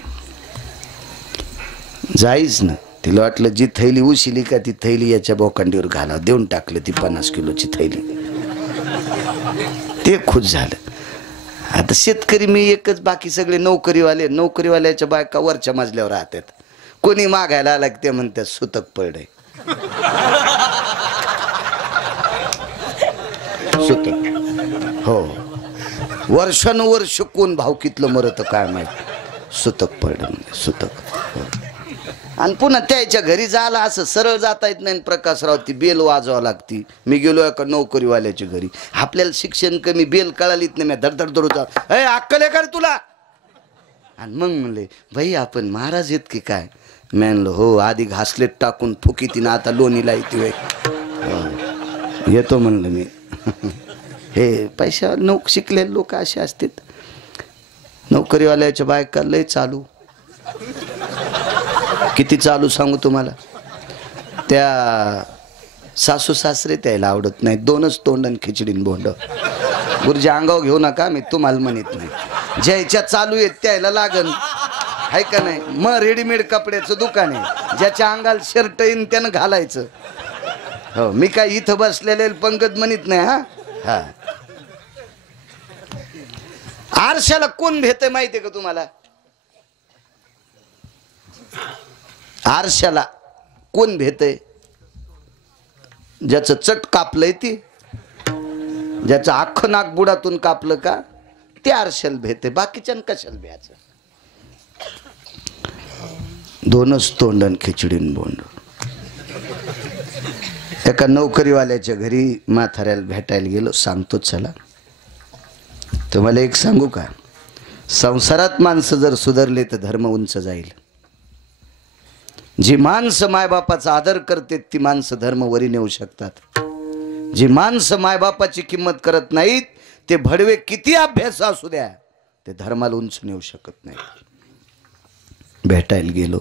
जाईच ना तिला वाटलं जी थैली उशिली का ती थैली याच्या बोकांडीवर घाला, देऊन टाकलं ती 50 किलोची थैली. ते खुश झालं. आता शेतकरी मी एकच, बाकी सगळे नोकरीवाले. नोकरीवाल्याच्या बायका वरच्या मजल्यावर राहतात. कोणी मागायला आला की ते म्हणतात सुतक पडे. सुतक, हो, वर्षानुवर्ष कोण भावकीतलं मरत काय माहित, सुतक पडलं म्हणजे सुतक. हो. आणि पुन्हा त्याच्या घरी जायला असं सरळ जाता येत नाही. प्रकाशराव ती बेल वाजवावं लागती. मी गेलो एका नोकरीवाल्याच्या घरी, आपल्याला शिक्षण कमी, बेल कळालीच नाही. मी धडधड दडूचा अक्कल आहे का रे तुला? आणि मग म्हणले भाई आपण महाराज येत की काय? मी म्हणलं हो, आधी घासलेट टाकून फुकी तिनं, आता लोणीला येते. येतो म्हणलं मी. हे पैसा शिकलेले लोक असे असतात. नोकरीवाल्याच्या बायका लय चालू. किती चालू सांगू तुम्हाला. त्या सासू सासरे त्याला आवडत नाही. 2च तोंडन खिचडीन बोंड. गुरुजी अंगावर घेऊ नका, मी तुम्हाला म्हणत नाही. ज्याच्या चालू आहेत त्याला लागन, आहे का नाही. मग रेडीमेड कपड्याचं दुकान आहे, ज्याच्या अंगाला शर्ट येईन त्यानं घालायचं. हो, मी काय इथं बसलेले पंकज म्हणत नाही. हा हा, आरशाला कोण भेटय माहितीये का तुम्हाला? आरशाला कोण भेटय? ज्याचं चट कापलंय ती, ज्याचं अख्खं नाक बुडातून कापलं का ते आरशाला भेटय. बाकीच्यान कशाला भ्यायचं? 2च तोंडन खिचडीन बोंड. एका नोकरीवाल्याच्या घरी म्हाताऱ्याला भेटायला गेलो. सांगतो चला. तुम्हाला एक सांगू का, संसारात माणसं जर सुधारले तर धर्म उंच जाईल. जी माणसं मायबापाचा आदर करतात ती माणसं धर्म वरी नेऊ शकतात. जी माणसं मायबापाची किंमत करत नाहीत ते भडवे किती अभ्यास असू द्या ते धर्माला उंच नेऊ शकत नाहीत. भेटायला गेलो.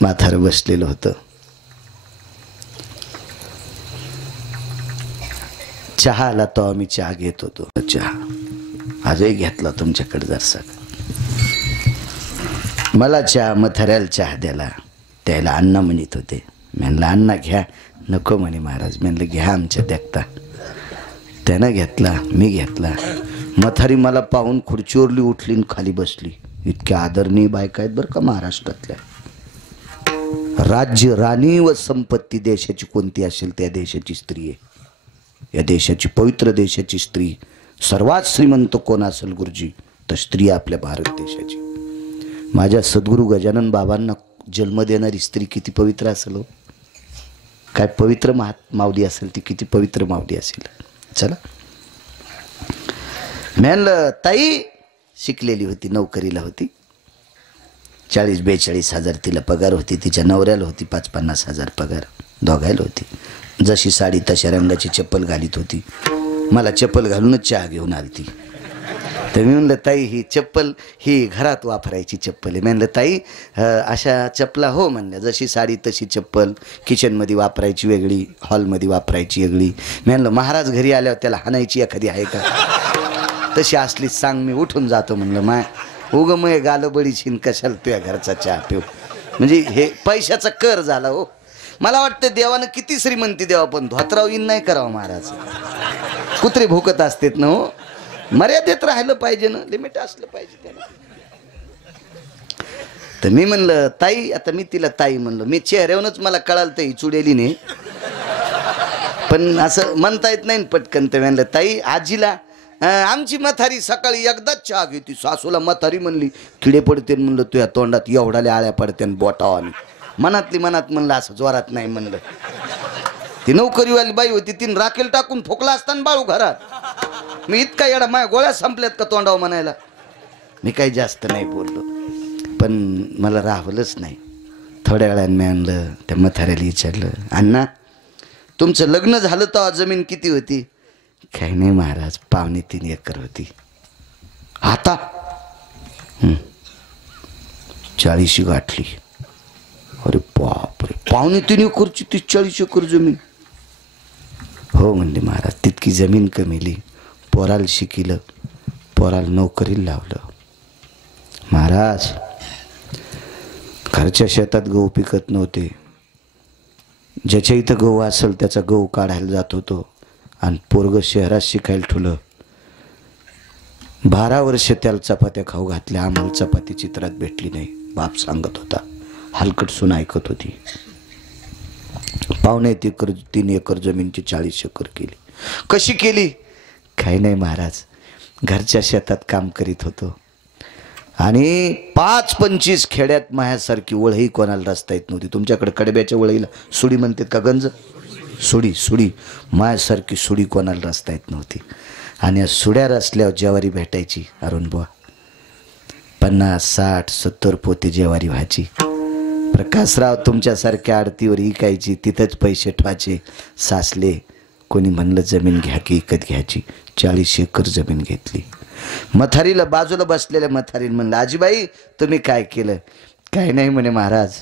म्हातारं बसलेलं होतं. चहा आला तो आम्ही चहा घेत होतो. चहा आजही घेतला तुमच्याकडे जरसा. मला चहा, म्हाताऱ्याला चहा द्याला. त्याला अण्णा म्हणत होते. म्हणलं अण्णा घ्या. नको म्हणे महाराज. म्हणलं घ्या आमच्या देखता. त्यानं घेतला, मी घेतला. म्हातारी मला पाहून खुर्चीवरली उठली आणि खाली बसली. इतक्या आदरणीय बायका आहेत बरं का महाराष्ट्रातल्या. राज्य, राणी व संपत्ती देशाची कोणती असेल त्या देशाची स्त्री आहे. या देशाची, पवित्र देशाची स्त्री. सर्वात श्रीमंत कोण असेल गुरुजी तर स्त्री आपल्या भारत देशाची. माझ्या सद्गुरू गजानन बाबांना जन्म देणारी स्त्री किती पवित्र असेल हो. काय पवित्र मावली असेल ती, किती पवित्र मावली असेल. चला. म्हणलं ताई शिकलेली होती, नोकरीला होती. 40-42 हजार तिला पगार होती. तिच्या नवऱ्याला होती 50-50 हजार पगार. दोघायला होती. जशी साडी तशा रंगाची चप्पल घालीत होती. मला चप्पल घालूनच चहा घेऊन आली ती. तर मी म्हणलं ताई ही चप्पल ही घरात वापरायची चप्पल आहे. म्हणलं ताई अशा चप्पला? हो म्हणल्या. जशी साडी तशी चप्पल, किचनमध्ये वापरायची वेगळी, हॉलमध्ये वापरायची वेगळी. म्हणलं महाराज घरी आल्यावर त्याला हाणायची एखादी आहे का? तशी असलीच सांग, मी उठून जातो म्हणलं. माय उग मग गालबडी छिन कशाला तुझ्या घरचा चहा पिऊ. म्हणजे हे पैशाचा कर झाला हो. मला वाटतं देवानं किती श्रीमंती द्यावा पण धोत्राव इन नाही करावं महाराज. कुत्रे भुकत असतात ना हो. मर्यादेत राहिलं पाहिजे ना, लिमिट असलं पाहिजे त्याला. तर मी म्हणलं ताई, आता मी तिला ताई म्हणलं. मी चेहऱ्यावरूनच मला कळालं तर ही चुडेली नाही, पण असं म्हणता येत नाही पटकन. तर म्हणलं ताई आजीला आमची म्हातारी सकाळी एकदाच चहा घेते. सासूला म्हातारी म्हणली किडे पडते. म्हणलं तुझ्या तोंडात एवढाले आळ्या पडते बोटावानी. मनातली मनात म्हणलं असं जोरात नाही म्हणलं. ती नोकरीवाली बाई होती, तीन राखेल टाकून फोकला असताना बाळू घरात. मी इतका येडा, माझ्या गोळ्या संपल्यात का तोंडावर म्हणायला. मी काही जास्त नाही बोललो, पण मला राहवलंच नाही. थोड्या वेळाने मी आणलं. त्या म्हाताऱ्याला विचारलं अण्णा तुमचं लग्न झालं तेव्हा जमीन किती होती? काही नाही महाराज 2.25 एकर होती. आता 40 गाठली. अरे बापरे, 2.25 एकरची 30-40 एकर जमीन. हो म्हणले महाराज तितकी जमीन कमीली. पोराला शिकिलं, पोराला नोकरीला लावलं. महाराज घरच्या शेतात गहू पिकत नव्हते. ज्याच्या इथं गहू असेल त्याचा गहू काढायला जात होतो. आणि पोरग शहरात शिकायला ठुलं. 12 वर्ष त्याला चपात्या खाऊ घातल्या. आम्हाला चपाती चित्रात भेटली नाही. बाप सांगत होता. हलकट सून ऐकत होती. 2.5 एकर जमीनची 40 एकर केली. कशी केली? काही नाही महाराज, घरच्या शेतात काम करीत होतो. आणि 5-25 खेड्यात माझ्यासारखी वळही कोणाला रस्ता येत नव्हती. तुमच्याकडे कडब्याच्या वळीला सुडी म्हणतात का? गंज सुडी. माझ्यासारखी सुडी कोणाला रस्ता येत नव्हती. आणि या सुड्या रचल्यावर ज्वारी भेटायची. अरुण बुवा 50-60-70 पोती ज्वारी व्हायची. प्रकाशराव तुमच्यासारख्या आडतीवर इकायची. तिथंच पैसे ठेवायचे. सासले कोणी म्हणलं जमीन घ्या की विकत घ्यायची. 40 एकर जमीन घेतली. मथारीला बाजूला बसलेल्या मथारीला म्हणलं, आजीबाई तुम्ही काय केलं? काय नाही म्हणे महाराज,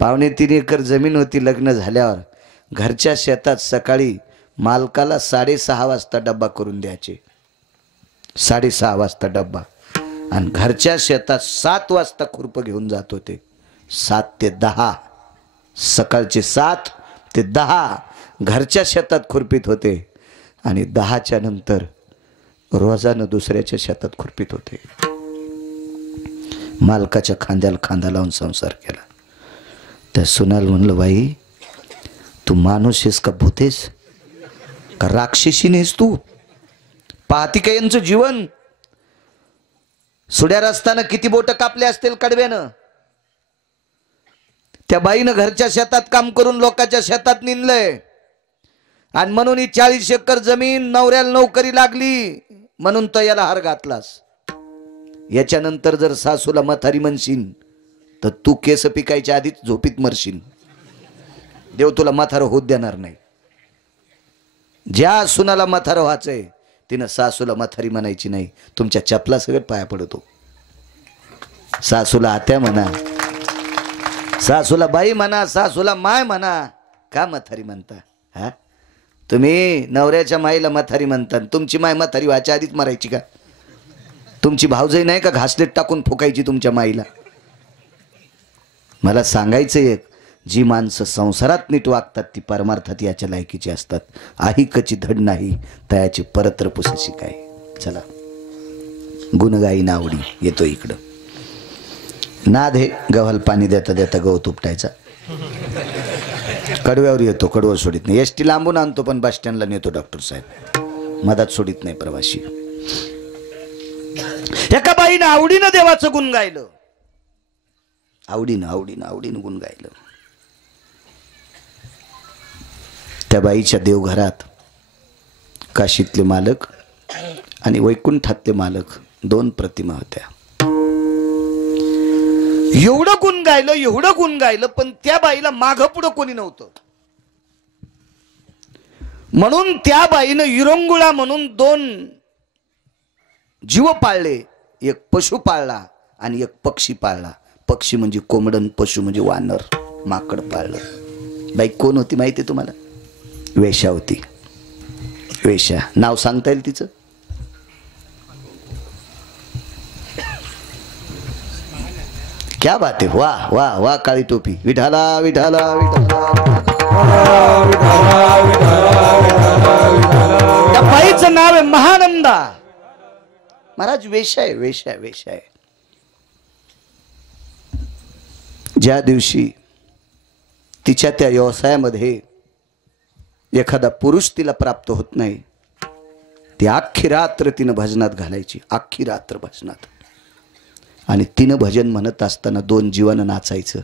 2.5 एकर जमीन होती. लग्न झाल्यावर घरच्या शेतात सकाळी मालकाला 6:30 वाजता डब्बा करून द्यायचे. 6:30 वाजता डब्बा. आणि घरच्या शेतात 7 वाजता खुरपं घेऊन जात होते. 7 ते 10, सकाळचे 7 ते 10 घरच्या शेतात खुरपीत होते. आणि 10च्या नंतर रोजानं दुसऱ्याच्या शेतात खुरपीत होते. मालकाच्या खांद्याला खांदा लावून संसार केला. त्या सुनाल म्हणलं, बाई तू माणूस आहेस का भूतेस का राक्षसी नेस तू? पाहती का यांचं जीवन? सुड्या रस्तानं किती बोट कापले असतील कडव्यानं. त्या बाईनं घरच्या शेतात काम करून लोकांच्या शेतात निंदलंय. आणि म्हणून ही 40 एकर जमीन नवऱ्याला नोकरी लागली म्हणून तो याला हार घातलास. याच्यानंतर जर सासूला म्हातारी म्हणशील तर तू केस पिकायच्या आधीच झोपीत मरशील. देव तुला म्हातारं होत देणार नाही. ज्या सुनाला म्हातारं व्हायचंय तिनं सासूला म्हातारी म्हणायची नाही. तुमच्या चपला सगळं पाया पडतो. सासूला आत्या म्हणा, सासूला बाई म्हणा, सासूला माय म्हणा. का म्हातारी म्हणता? हा, तुम्ही नवऱ्याच्या माईला म्हातारी म्हणता. तुमची माय म्हातारी व्हायच्या आधीच मरायची का? तुमची भावजई नाही का घासलेट टाकून फुकायची तुमच्या माईला? मला सांगायचं एक, जी माणसं संसारात नीट वागतात ती परमार्थात याच्या लायकीची असतात. आहिकची धड नाही तयाची परत्र पुसशी काय. चला, गुणगाई आवडी येतो इकडं. नाद हे गव्हाला पाणी देता देता गवत उपटायचा. कडव्यावर येतो, कडवं सोडित नाही. एसटी लांबून आणतो पण बस स्टँडला नेतो डॉक्टर साहेब. मधात सोडित नाही प्रवासी. एका बाईनं आवडीनं देवाचं गुण गायलं. आवडीनं गुण गायलं. त्या बाईच्या देवघरात काशीतले मालक आणि वैकुंठातले मालक 2 प्रतिमा होत्या. एवढं गुण गायलं पण त्या बाईला मागं पुढं कोणी नव्हतं. म्हणून त्या बाईनं विरंगुळा म्हणून 2 जीव पाळले. एक पशु पाळला आणि एक पक्षी पाळला. पक्षी म्हणजे कोंबडन, पशु म्हणजे वानर, माकड पाळलं. बाई कोण होती माहिती तुम्हाला? वेश्या होती. वेश्या. नाव सांगता येईल तिचं? क्या बात है. वाह वाह वाह. काळी टोपी. विठाला विठाला विठाला. त्या बाईचं नाव आहे महानंदा. महाराज वेश्या आहे, वेश्या आहे. ज्या दिवशी तिच्या त्या व्यवसायामध्ये एखादा पुरुष तिला प्राप्त होत नाही, ती अख्खी रात्र तिनं भजनात घालायची. अख्खी रात्र भजनात. आणि तिनं भजन म्हणत असताना 2 जीवानं नाचायचं.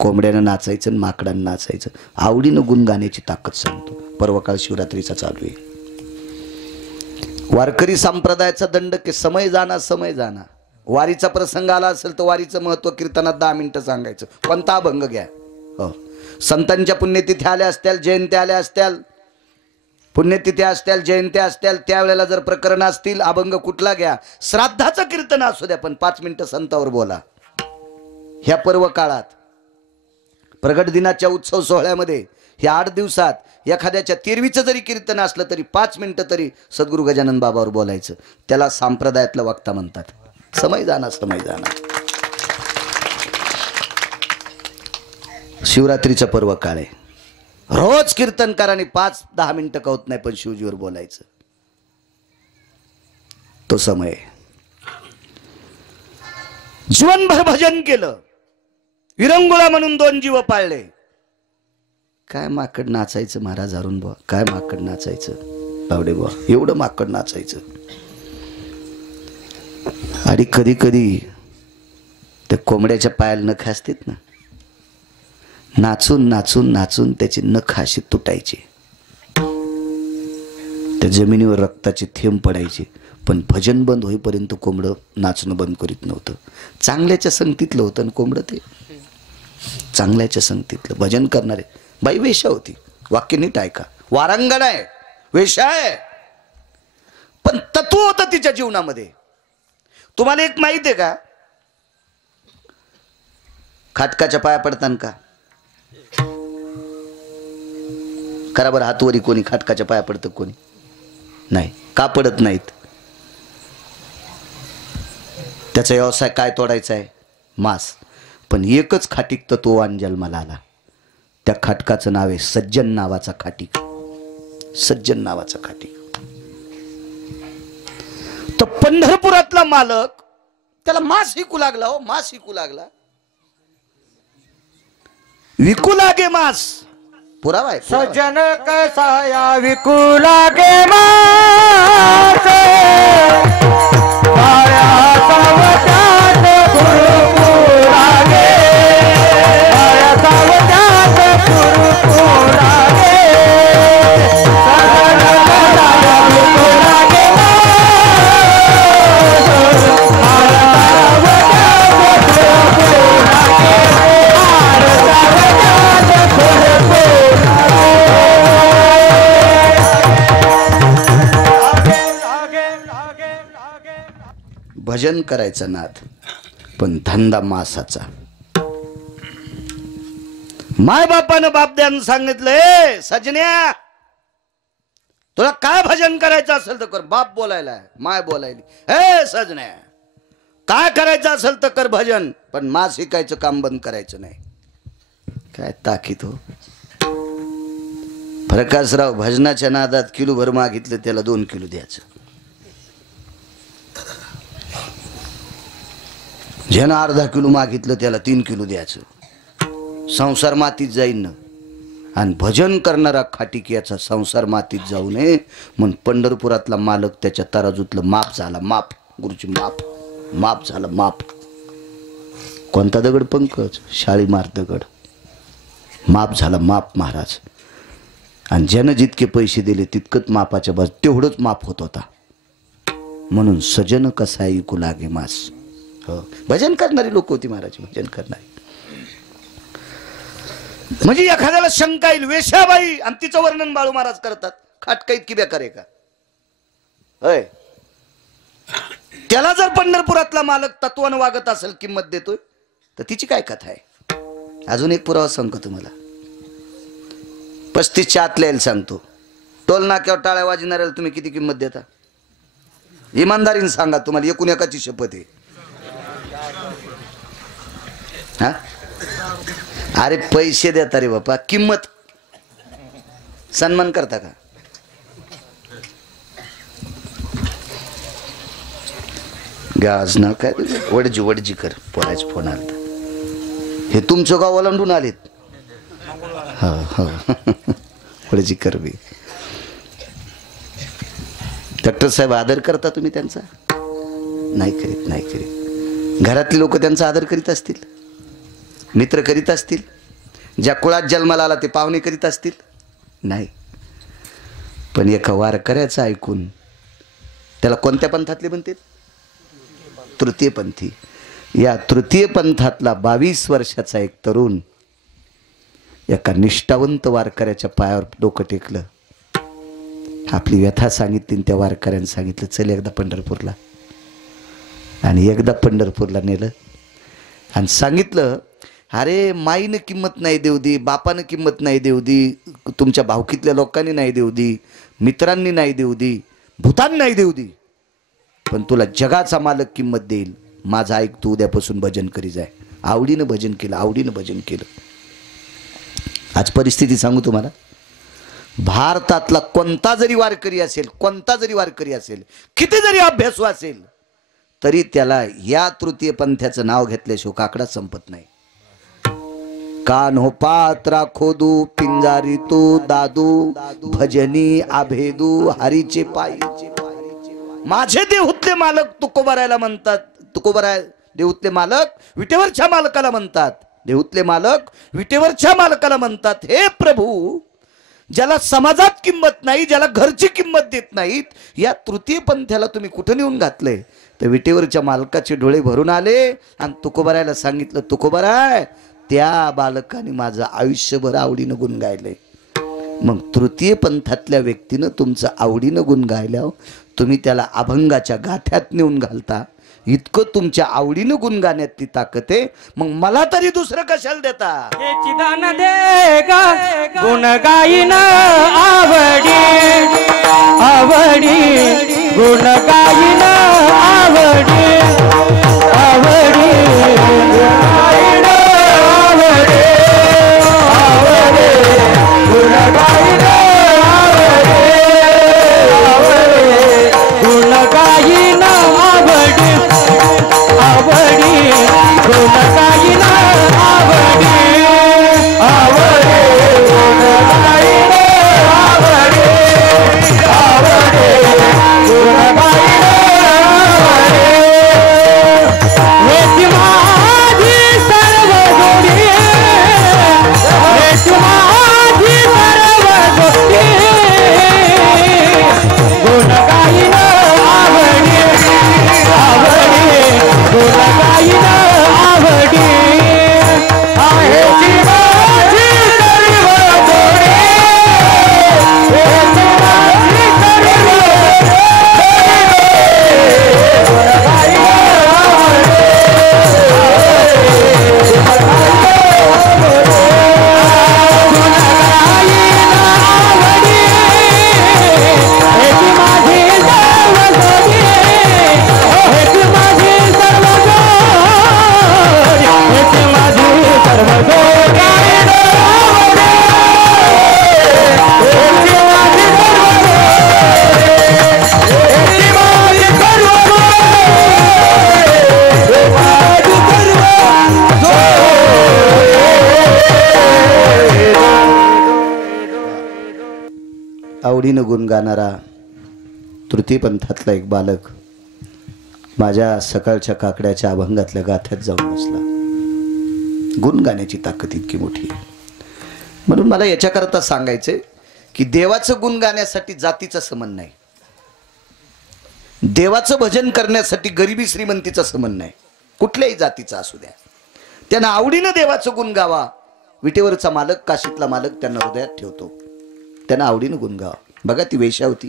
कोंबड्यानं नाचायचं आणि माकडानं नाचायचं. आवडीनं गुण गाण्याची ताकद सांगतो. पर्वकाळ शिवरात्रीचा चालू आहे. वारकरी संप्रदायाचा दंड की समय जाना. वारीचा प्रसंग आला असेल तर वारीचं महत्व कीर्तनात 10 मिनिटं सांगायचं. कोणता अभंग घ्या. हो, संतांच्या पुण्यतिथी आल्या असत्याल, जयंत्या आल्या असत्याल, पुण्यतिथ्या असत्याल, जयंत्या असत्याल, त्यावेळेला जर प्रकरण असतील अभंग कुठला घ्या. श्राद्धाचं कीर्तन असू द्या पण 5 मिनिटं संतावर बोला. ह्या पर्व काळात प्रगट दिनाच्या उत्सव सोहळ्यामध्ये ह्या 8 दिवसात एखाद्याच्या 13वीचं जरी कीर्तन असलं तरी 5 मिनिटं तरी सद्गुरू गजानन बाबावर बोलायचं. त्याला संप्रदायातलं वक्ता म्हणतात. समय जाना. शिवरात्रीचा पर्व काळ आहे. रोज कीर्तनकारांनी 5-10 मिनिटं का होत नाही पण शिवजीवर बोलायचं. तो समय जीवनभर भजन केलं, विरंगुळा म्हणून 2 जीव पाळले. काय माकड नाचायचं महाराज अरुण बुवा, काय माकड नाचायचं बावडे बुवा, एवढं माकड नाचायचं. आणि कधी कधी त्या कोंबड्याच्या पायाला नख असतात ना, नाचून नाचून नाचून त्याची नख अशी तुटायची, त्या जमिनीवर रक्ताचे थेंब पडायचे. पण भजन बंद होईपर्यंत कोंबडं नाचणं बंद करीत नव्हतं. चांगल्याच्या संगतीतलं होतं ना कोंबडं, ते चांगल्याच्या संगतीतलं भजन करणारे. बाई वेश्या होती, वाक्य नीट ऐका, वारांगण आहे, वेश्या आहे, पण तत्व होतं तिच्या जीवनामध्ये. तुम्हाला एक माहित आहे का, खाटकाच्या पाया पडताना का करा बरं हातवरी, कोणी खाटकाच्या पाया पडतं कोणी नाही. का पडत नाहीत? त्याचा व्यवसाय काय तोडायचा आहे? मांस. पण एकच खाटीक तत्ववान जन्माला आला, त्या खाटकाचं नाव आहे सज्जन नावाचा खाटीक. सज्जन नावाचा खाटीक. तर पंढरपुरातला मालक त्याला मांस विकू लागला. हो, मांस विकू लागला, विकू लागे मांस. पुरावा आहे. सज्जन कैसा या विकू लागे मास, माया सावजात कुरुकू लागे, माया सावजात कुरुकू लागे. सज्जन कैसा या विकू लागे मास, माया सावजात कुरुकू लागे, माया सावजात कुरुकू भजन करायचा नाद, पण धंदा मासाचा. माय बापानं बापद्यानं सांगितलंय, सजन्या तुला काय भजन करायचं असेल तर कर. बाप बोलायला, माय बोलायली, हे सजन्या काय करायचं असेल तर कर भजन, पण मास शिकायचं काम बंद करायचं नाही. काय ताकीद हो. प्रकाशराव भजनाच्या नादात किलोभर मागितलं त्याला 2 किलो द्यायचं. ज्यानं अर्धा किलो मागितलं त्याला 3 किलो द्यायचं. संसार मातीत जाईन ना. आणि भजन करणारा खाटीक याचा संसार मातीत जाऊ नये म्हणून पंढरपुरातला मालक त्याच्या तराजूतलं माप झाला. माप गुरुची माप, माप झालं माप. कोणता दगड? पंकज शाळीमार दगड. माप झाला माप महाराज. आणि ज्यानं जितके पैसे दिले तितकंच मापाच्या बाजू तेवढंच माप होत होता. म्हणून सजन कसा ऐकू लागे मास. हो, भजन करणारी लोक होती महाराज, भजन करणारी. म्हणजे एखाद्याला शंका येईल, वेश्याबाई आणि तिचं वर्णन बाळू महाराज करतात, खाटका इतकी बेकार आहे का? होय. त्याला जर पंढरपुरातला मालक तत्वानं वागत असेल, किंमत देतोय, तर तिची काय कथा आहे? अजून एक पुरावा सांगतो तुम्हाला. 35च्या आतल्या यायला सांगतो. टोल नाक्यावर टाळ्या वाजणाऱ्याला तुम्ही किती किंमत देता? इमानदारीने सांगा, तुम्हाला एकूण एकाची शपथ आहे. हा, अरे पैसे देता रे बापा, किंमत सन्मान करता का? गाज ना काय वडजी वडजी कर पोरायचं फोन आला. हे तुमचं गाव ओलांडून आलेत. हो हो वडजी कर बी. डॉक्टर साहेब आदर करता तुम्ही त्यांचा? नाही करीत, नाही करीत. घरातले लोक त्यांचा आदर करीत असतील, मित्र करीत असतील, ज्या कुळात जन्माला आला ते पाहुणे करीत असतील? नाही. पण एका वारकऱ्याचं ऐकून, त्याला कोणत्या पंथातले म्हणते? तृतीय पंथी. या तृतीय पंथातला 22 वर्षाचा एक तरुण एका निष्ठावंत वारकऱ्याच्या पायावर डोकं टेकलं, आपली व्यथा सांगितली. त्या वारकऱ्याने सांगितलं, चल एकदा पंढरपूरला. आणि एकदा पंढरपूरला नेलं आणि सांगितलं, अरे माईनं किंमत नाही देऊ दी, बापानं किंमत नाही देऊ दी, तुमच्या भावकीतल्या लोकांनी नाही देऊ दी, मित्रांनी नाही देऊ दी, भूतान नाही देऊ दी, पण तुला जगाचा मालक किंमत देईल. माझं ऐक, तू उद्यापासून भजन करी जाय. आवडीनं भजन केलं, आवडीनं भजन केलं. आज परिस्थिती सांगू तुम्हाला, भारतातला कोणता जरी वारकरी असेल, किती जरी अभ्यासू असेल, तरी त्याला या तृतीय पंथाचं नाव घेतल्याशिवाय काकडा संपत नाही. कान हो पात्रा खोदू पिंजारी तो दादू भजनी आभेदू हरीचे पायी. माझे देहूतले मालक तुकोबारायला म्हणतात. तुकोबाराय देहूतले मालक विटेवरच्या मालकाला म्हणतात. देहूतले मालक विटेवरच्या मालकाला म्हणतात, हे प्रभू, ज्याला समाजात किंमत नाही, ज्याला घरची किंमत देत नाहीत, या तृतीय पंथाला तुम्ही कुठं नेऊन घातलंय? तर विटेवरच्या मालकाचे डोळे भरून आले आणि तुकोबारायला सांगितलं, तुकोबाराय, त्या बालकाने माझं आयुष्यभर आवडीनं गुण गायलंय. मग तृतीय पंथातल्या व्यक्तीनं तुमचं आवडीनं गुण गायल्यावर तुम्ही त्याला अभंगाच्या गाथ्यात नेऊन घालता. इतकं तुमच्या आवडीनं गुण गाण्यात ती ताकद आहे, मग मला तरी दुसरं कशाला देता? चिदान दे गा गुण गाईन आवडी आवडी गुण गाईन आवडी आवडी गाईन आवडी आवडी गुण गाईन आवडी आवडी गुण गाईन आवडी आवडी गुण गाईन आवडी आवडी गुण गाईन आवडी आवडी गुण गाईन हेच माझी सर्व गोडी हेच माझी सर्व गोडी गुण गाईन आवडी आवडी गुण गाईन आवडी आहेची माझी सर्व गोडी हेच माझी सर्व आवडीनं गुण गाणारा तृतीय पंथातला एक बालक माझ्या सकाळच्या काकड्याच्या अभंगातल्या गाथ्यात जाऊन बसला. गुण गाण्याची ताकद इतकी मोठी आहे. म्हणून मला याच्याकरता सांगायचंय की देवाचं गुण गाण्यासाठी जातीचा संबंध नाही, देवाचं भजन करण्यासाठी गरिबी श्रीमंतीचा संबंध नाही, कुठल्याही जातीचा असू द्या. त्यांना आवडीनं देवाचं गुण गावा. विटेवरचा मालक, काशीतला मालक त्यांना हृदयात ठेवतो. त्यांना आवडीनं गुण गावा. बघा ती वेश्या होती,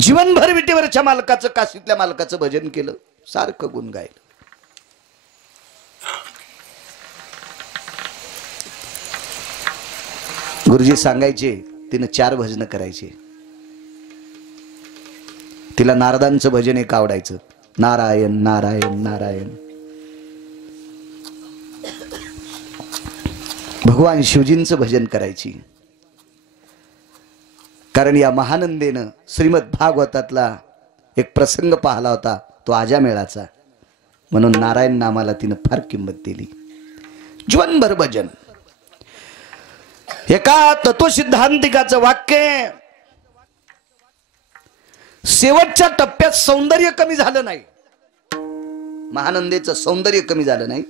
जीवनभर विटेवरच्या मालकाचं, काशीतल्या मालकाचं भजन केलं, सारखं गुण गायलं. गुरुजी सांगायचे तिनं 4 भजन करायचे. तिला नारदांचं भजन एक आवडायचं, नारायण नारायण नारायण. भगवान शिवजींचं भजन करायची. कारण या महानंदेनं श्रीमद भागवतातला एक प्रसंग पाहिला होता, तो आजामेळाचा, म्हणून नारायण नामाला तिनं फार किंमत दिली. जीवनभर भजन. एका तत्वसिद्धांतिकाचं वाक्य, शेवटच्या टप्प्यात सौंदर्य कमी झालं नाही, महानंदेचं सौंदर्य कमी झालं नाही,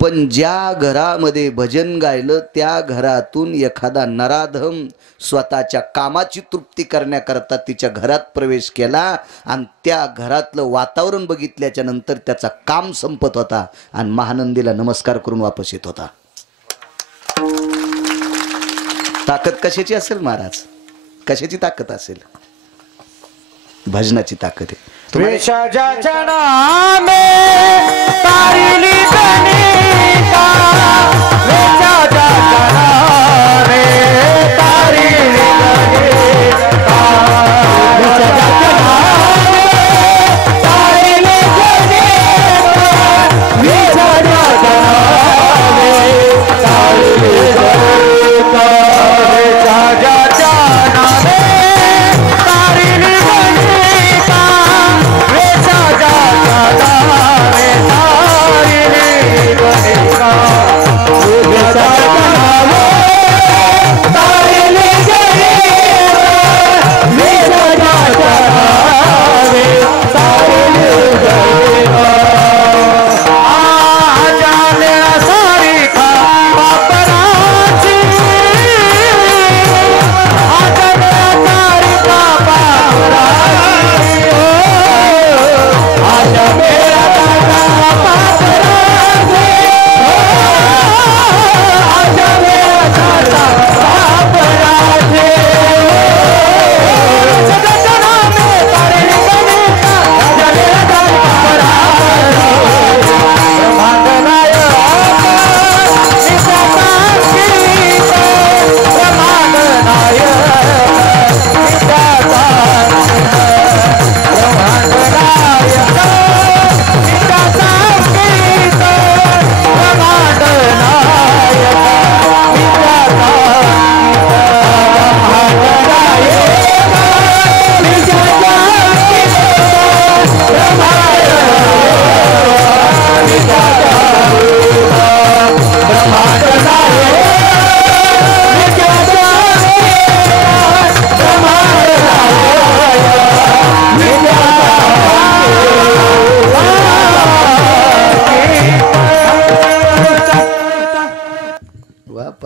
पण ज्या घरामध्ये भजन गायलं त्या घरातून एखादा नराधम स्वतःच्या कामाची तृप्ती करण्याकरता तिच्या घरात प्रवेश केला आणि त्या घरातलं वातावरण बघितल्याच्या नंतर त्याचा काम संपत होता आणि महानंदीला नमस्कार करून वापस येत होता. ताकद कशाची असेल महाराज? कशाची ताकद असेल? भजनाची ताकद आहे. विषाच्या नामे तारिली कनिका विषाच्या नामे तारिली कनिका विषाच्या नामे तारिली कनिका विषाच्या नामे तारिली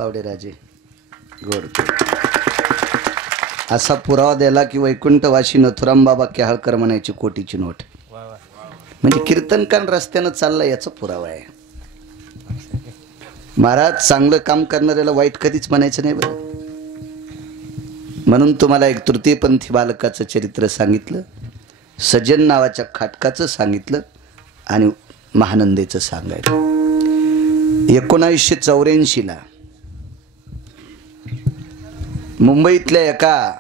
पावडे राजे गोड असा पुरावा द्याला की वैकुंठवाशी नथुराम बाबा केहाळकर म्हणायची कोटीची नोट म्हणजे कीर्तनकान रस्त्यानं चाललं याचा पुरावा आहे. महाराज चांगलं काम करणाऱ्याला वाईट कधीच म्हणायचं नाही बरं. म्हणून तुम्हाला एक तृतीयपंथी बालकाचं चरित्र सांगितलं, सज्जन नावाच्या खाटकाचं सांगितलं आणि महानंदेचं सांगायचं. 1984 मुंबईतल्या एका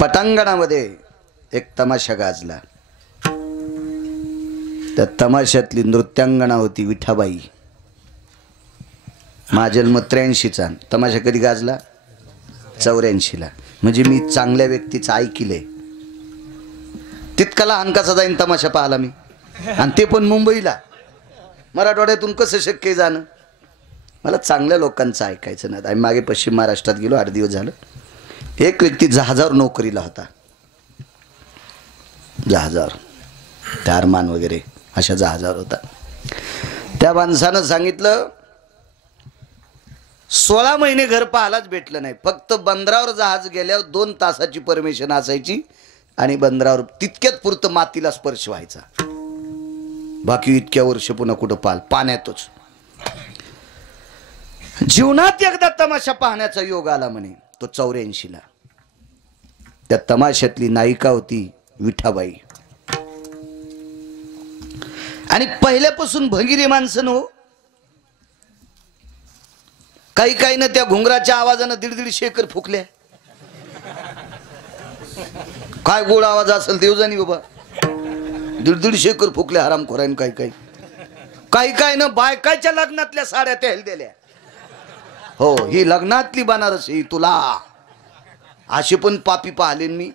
पटांगणामध्ये एक तमाशा गाजला. त्या तमाशातली नृत्यांगणा होती विठाबाई. माझा जन्म 83चा. तमाशा कधी गाजला? 84ला. म्हणजे मी चांगल्या व्यक्तीचं ऐकिले. तितका लहान कसा जाईन तमाशा पाहिला मी, आणि ते पण मुंबईला. मराठवाड्यातून कसं शक्य आहे जाणं? मला चांगल्या लोकांचं ऐकायचं नाही. आम्ही मागे पश्चिम महाराष्ट्रात गेलो, 8 दिवस झालं. एक व्यक्ती जहाजावर नोकरीला होता. जहाजावर त्यारमान वगैरे अशा जहाजावर होता. त्या माणसानं सांगितलं 16 महिने घर पाहायलाच भेटलं नाही. फक्त बंदरावर जहाज गेल्यावर 2 तासाची परमिशन असायची आणि बंदरावर तितक्यात पुरतं मातीला स्पर्श व्हायचा. बाकी इतक्या वर्ष पुन्हा कुठं पाण्यातच. जीवनात एकदा तमाशा पाहण्याचा योग आला म्हणे, तो 84ला. त्या तमाशातली नायिका होती विठाबाई. आणि पहिल्यापासून भंगिरी माणसं हो. काही काही ना त्या घुंगराच्या आवाजानं 1.5 एकर फुकल्या. काय गोड आवाज असेल देव जाणी बाबा. 1.5 एकर फुकल्या हरामखोराने. काही काही ना बायकाच्या लग्नातल्या साड्या त्या दिल्या. हो, ही लग्नातली बनारस ही तुला. असे पण पापी पाहिले मी.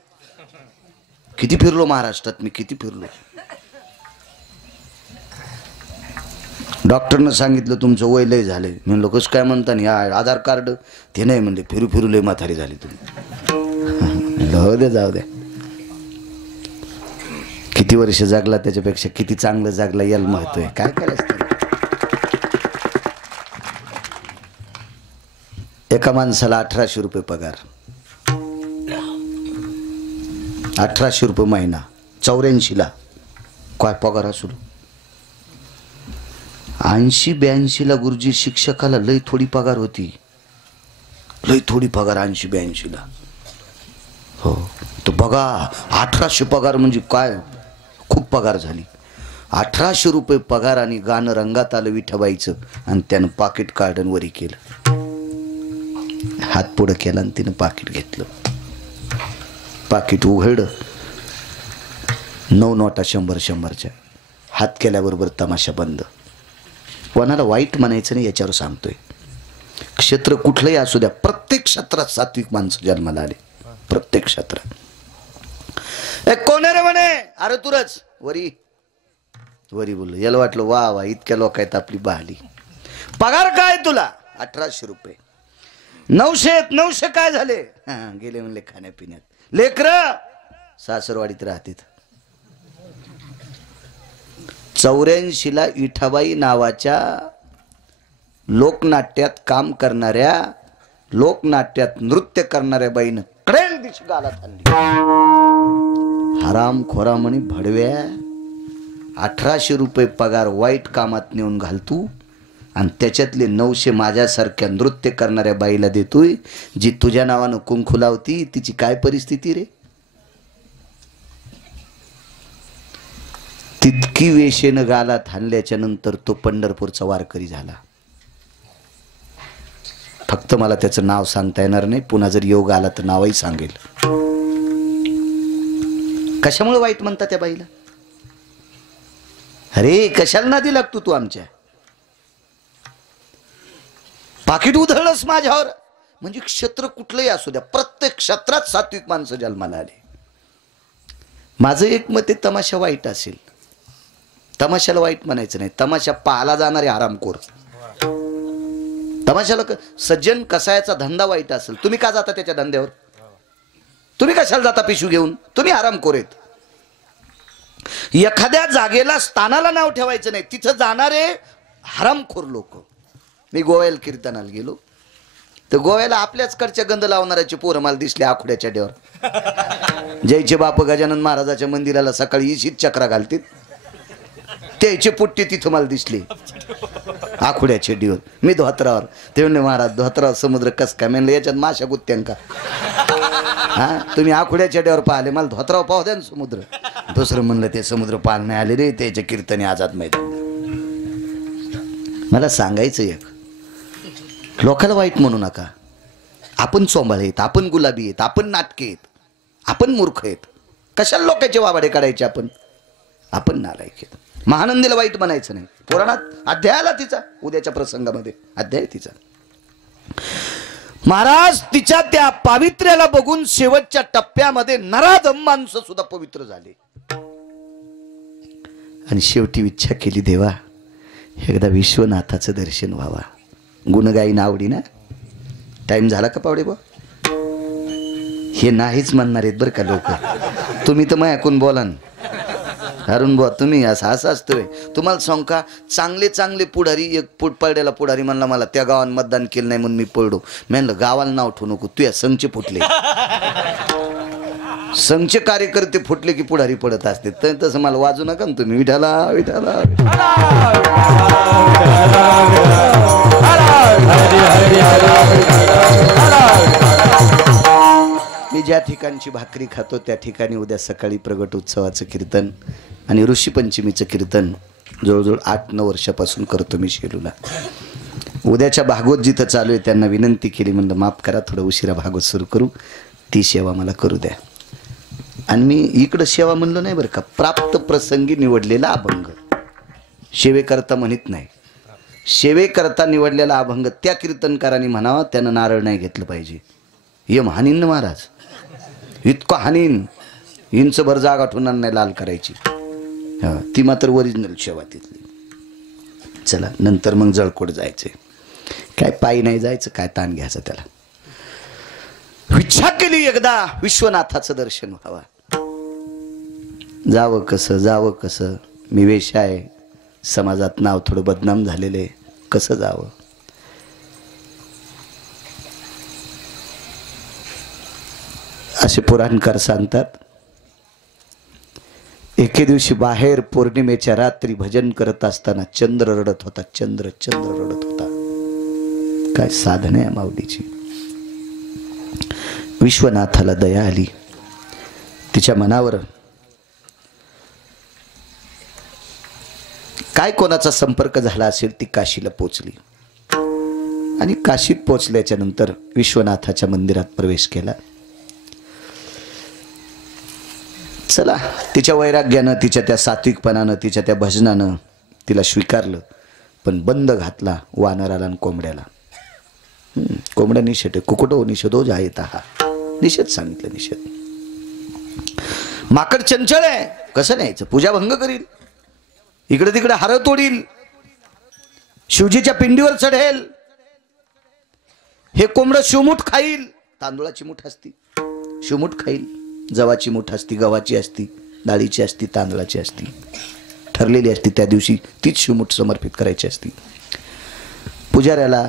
किती फिरलो महाराष्ट्रात मी, किती फिरलो. डॉक्टरनं सांगितलं तुमचं वय लय झालंय. म्हणलं कसं काय म्हणता ना, या आधार कार्ड ते नाही म्हणले, फिरू फिरू लय म्हातारी झाली तुम्ही. हो दे, जाऊ द्या. किती वर्ष जगला त्याच्यापेक्षा किती चांगलं जगला याला महत्व आहे. काय करायचं? एका माणसाला 1800 रुपये पगार. 1800 रुपये महिना. 84ला काय पगार असू. 80-82ला गुरुजी शिक्षकाला लय थोडी पगार होती. लय थोडी पगार 80-82ला. हो, तो बघा 1800 पगार म्हणजे काय खूप पगार झाली. 1800 रुपये पगार आणि गाणं रंगात आलं विठाबाईचं. आणि त्यानं पाकिट काढून वरी केलं. हात पुढं केला आणि तिनं पाकिट घेतलं. पाकिट उघडलं. 9 नोटा 100-100च्या. हात केल्याबरोबर तमाशा बंद. कोणाला वाईट म्हणायचं नाही याच्यावर सांगतोय. क्षेत्र कुठलंही असू द्या, प्रत्येक क्षेत्रात सात्विक माणसं जन्माला आले. प्रत्येक क्षेत्रात. कोण रे म्हणे, अरे तुरच वरी वरी बोललो. याला वाटलं वा वा इतक्या लोक आहेत आपली बहाली. पगार काय तुला? 1800 रुपये. 900 काय झाले? गेले म्हणले खाण्यापिण्यात. लेकर सासरवाडीत राहतील. 84ला विठाबाई नावाच्या लोकनाट्यात काम करणाऱ्या, लोकनाट्यात नृत्य करणाऱ्या बाईनं कडेल दिशी गालात आणली. हरामखोरा म्हणे भडव्या. 1800 रुपये पगार वाईट कामात नेऊन घालतू आणि त्याच्यातले 900 माझ्यासारख्या नृत्य करणाऱ्या बाईला देतोय, जी तुझ्या नावानं कुंकू लावती. तिची काय परिस्थिती रे? तितकी वेशेनं गालात हाणल्याच्या नंतर तो पंढरपूरचा वारकरी झाला. फक्त मला त्याचं नाव सांगता येणार नाही. पुन्हा जर योग आला तर नावही सांगेल. कशामुळे वाईट म्हणता त्या बाईला? अरे कशाला नादी लागतो तू आमच्या? पाकिट उधळलंस माझ्यावर. म्हणजे क्षेत्र कुठलंही असू द्या, प्रत्येक क्षेत्रात सात्विक माणसं जन्माला आले. माझं एक मत आहे, तमाशा वाईट असेल तमाशाला वाईट म्हणायचं नाही. तमाशा पाहायला जाणारे हरामखोर. तमाशाला सज्जन कसायाचा धंदा वाईट असेल, तुम्ही का जाता त्याच्या धंद्यावर? तुम्ही कशाला जाता पिशू घेऊन? तुम्ही हरामखोर आहेत. एखाद्या जागेला स्थानाला नाव ठेवायचं नाही. तिथं जाणारे हरामखोर लोक. मी गोव्याला कीर्तनाला गेलो तर गोव्याला आपल्याचकडच्या गंध लावणाऱ्याचे पोरं मला दिसले आखुड्याच्या डेवर. जयचे बाप गजानन महाराजाच्या मंदिराला सकाळी इशीत चक्रा घालतील त्याचे पुट्टे तिथं मला दिसले आखुड्याचे डिओर. मी धोत्रावर. ते म्हणले महाराज धोत्रावर समुद्र कस काय? म्हणलं याच्यात माशा गुत्त्यांका. हा तुम्ही आखुड्याच्या डेवर पाहिले मला धोत्रावर पाहू द्या ना समुद्र. दुसरं म्हणलं ते समुद्र पाल नाही आले रे त्याचे कीर्तने आझाद मैदान. मला सांगायचं एक, लोकाला वाईट म्हणू नका. आपण चोंबाळे आहेत, आपण गुलाबी आहेत, आपण नाटके आहेत, आपण मूर्ख आहेत. कशाला लोकांचे वाबाडे काढायचे? आपण नालायक आहेत. महानंदीला वाईट म्हणायचं नाही. पुराणात अध्यायाला तिचा उद्याच्या प्रसंगामध्ये अध्याय तिचा. महाराज तिच्या त्या पावित्र्याला बघून शेवटच्या टप्प्यामध्ये नराधम माणसं सुद्धा पवित्र झाले. आणि शेवटी इच्छा केली देवा एकदा विश्वनाथाचं दर्शन व्हावा. गुणगाईन आवडी ना. टाइम झाला का पावडे बा? हे नाहीच म्हणणार आहेत बरं का लोक. तुम्ही तर मग ऐकून बोला ना. अरुण बुवा तुम्ही असं असतोय. तुम्हाला सांग का चांगले पुढारी एक पडलेला पुढारी म्हणला मला त्या गावात मतदान केलं नाही म्हणून मी पडलो. म्हणलं गावाला नाव ठेवू नको तू या संघचे फुटले. संघचे कार्यकर्ते फुटले की पुढारी पडत असते. तर तसं मला वाजू नका ना तुम्ही. विठाला विठाला मी ज्या ठिकाणची भाकरी खातो त्या ठिकाणी उद्या सकाळी प्रगट उत्सवाचं कीर्तन आणि ऋषीपंचमीचं कीर्तन जवळजवळ 8-9 वर्षापासून करतो मी शेलूला. उद्याच्या भागवत जिथं चालू आहे त्यांना विनंती केली म्हणलं माफ करा थोडं उशिरा भागवत सुरू करू. ती सेवा मला करू द्या. आणि मी इकडं सेवा म्हणलं नाही बरं का. प्राप्त प्रसंगी निवडलेला अभंग सेवेकरता म्हणत नाही. सेवेकरता निवडलेला अभंग त्या कीर्तनकारांनी म्हणावा त्यानं नारळ नाही घेतलं पाहिजे. यम हानीन महाराज इतकं हानीन इंच भर जागा ठेवणार नाही लाल करायची. हा ती मात्र ओरिजिनल सेवा तिथली. चला नंतर मग जळकोट जायचे. काय पायी नाही जायचं काय ताण घ्यायचं त्याला. इच्छा केली एकदा विश्वनाथाचं दर्शन व्हावा. जावं कसं मी वेश आहे. समाजात नाव थोडं बदनाम झालेले. कसं जावं? असे पुराणकार सांगतात एके दिवशी बाहेर पौर्णिमेच्या रात्री भजन करत असताना चंद्र रडत होता. चंद्र रडत होता. काय साधन आहे माऊलीची. विश्वनाथाला दया आली. तिच्या मनावर काय कोणाचा संपर्क झाला असेल ती काशीला पोचली. आणि काशीत पोचल्याच्या नंतर विश्वनाथाच्या मंदिरात प्रवेश केला. चला तिच्या वैराग्यानं तिच्या त्या सात्विकपणानं तिच्या त्या भजनानं तिला स्वीकारलं. पण बंद घातला वानराला आणि कोंबड्याला. कोंबड्या निषेध कुकुटो निषेधो जायता. हा निषेध सांगितलं. निषेध. माकड चंचल आहे कसं न्यायचं? पूजा भंग करील. इकडे तिकडे हार तोडील. शिवजीच्या पिंडीवर चढेल. हे कोंबडं शिवमुठ खाईल. तांदूळाची मुठ असती शिवमुठ खाईल. जवाची मुठ असती गव्हाची असती डाळीची असती तांदळाची असती. ठरलेली असती त्या दिवशी तीच शिवमुठ समर्पित करायची असती. पुजाऱ्याला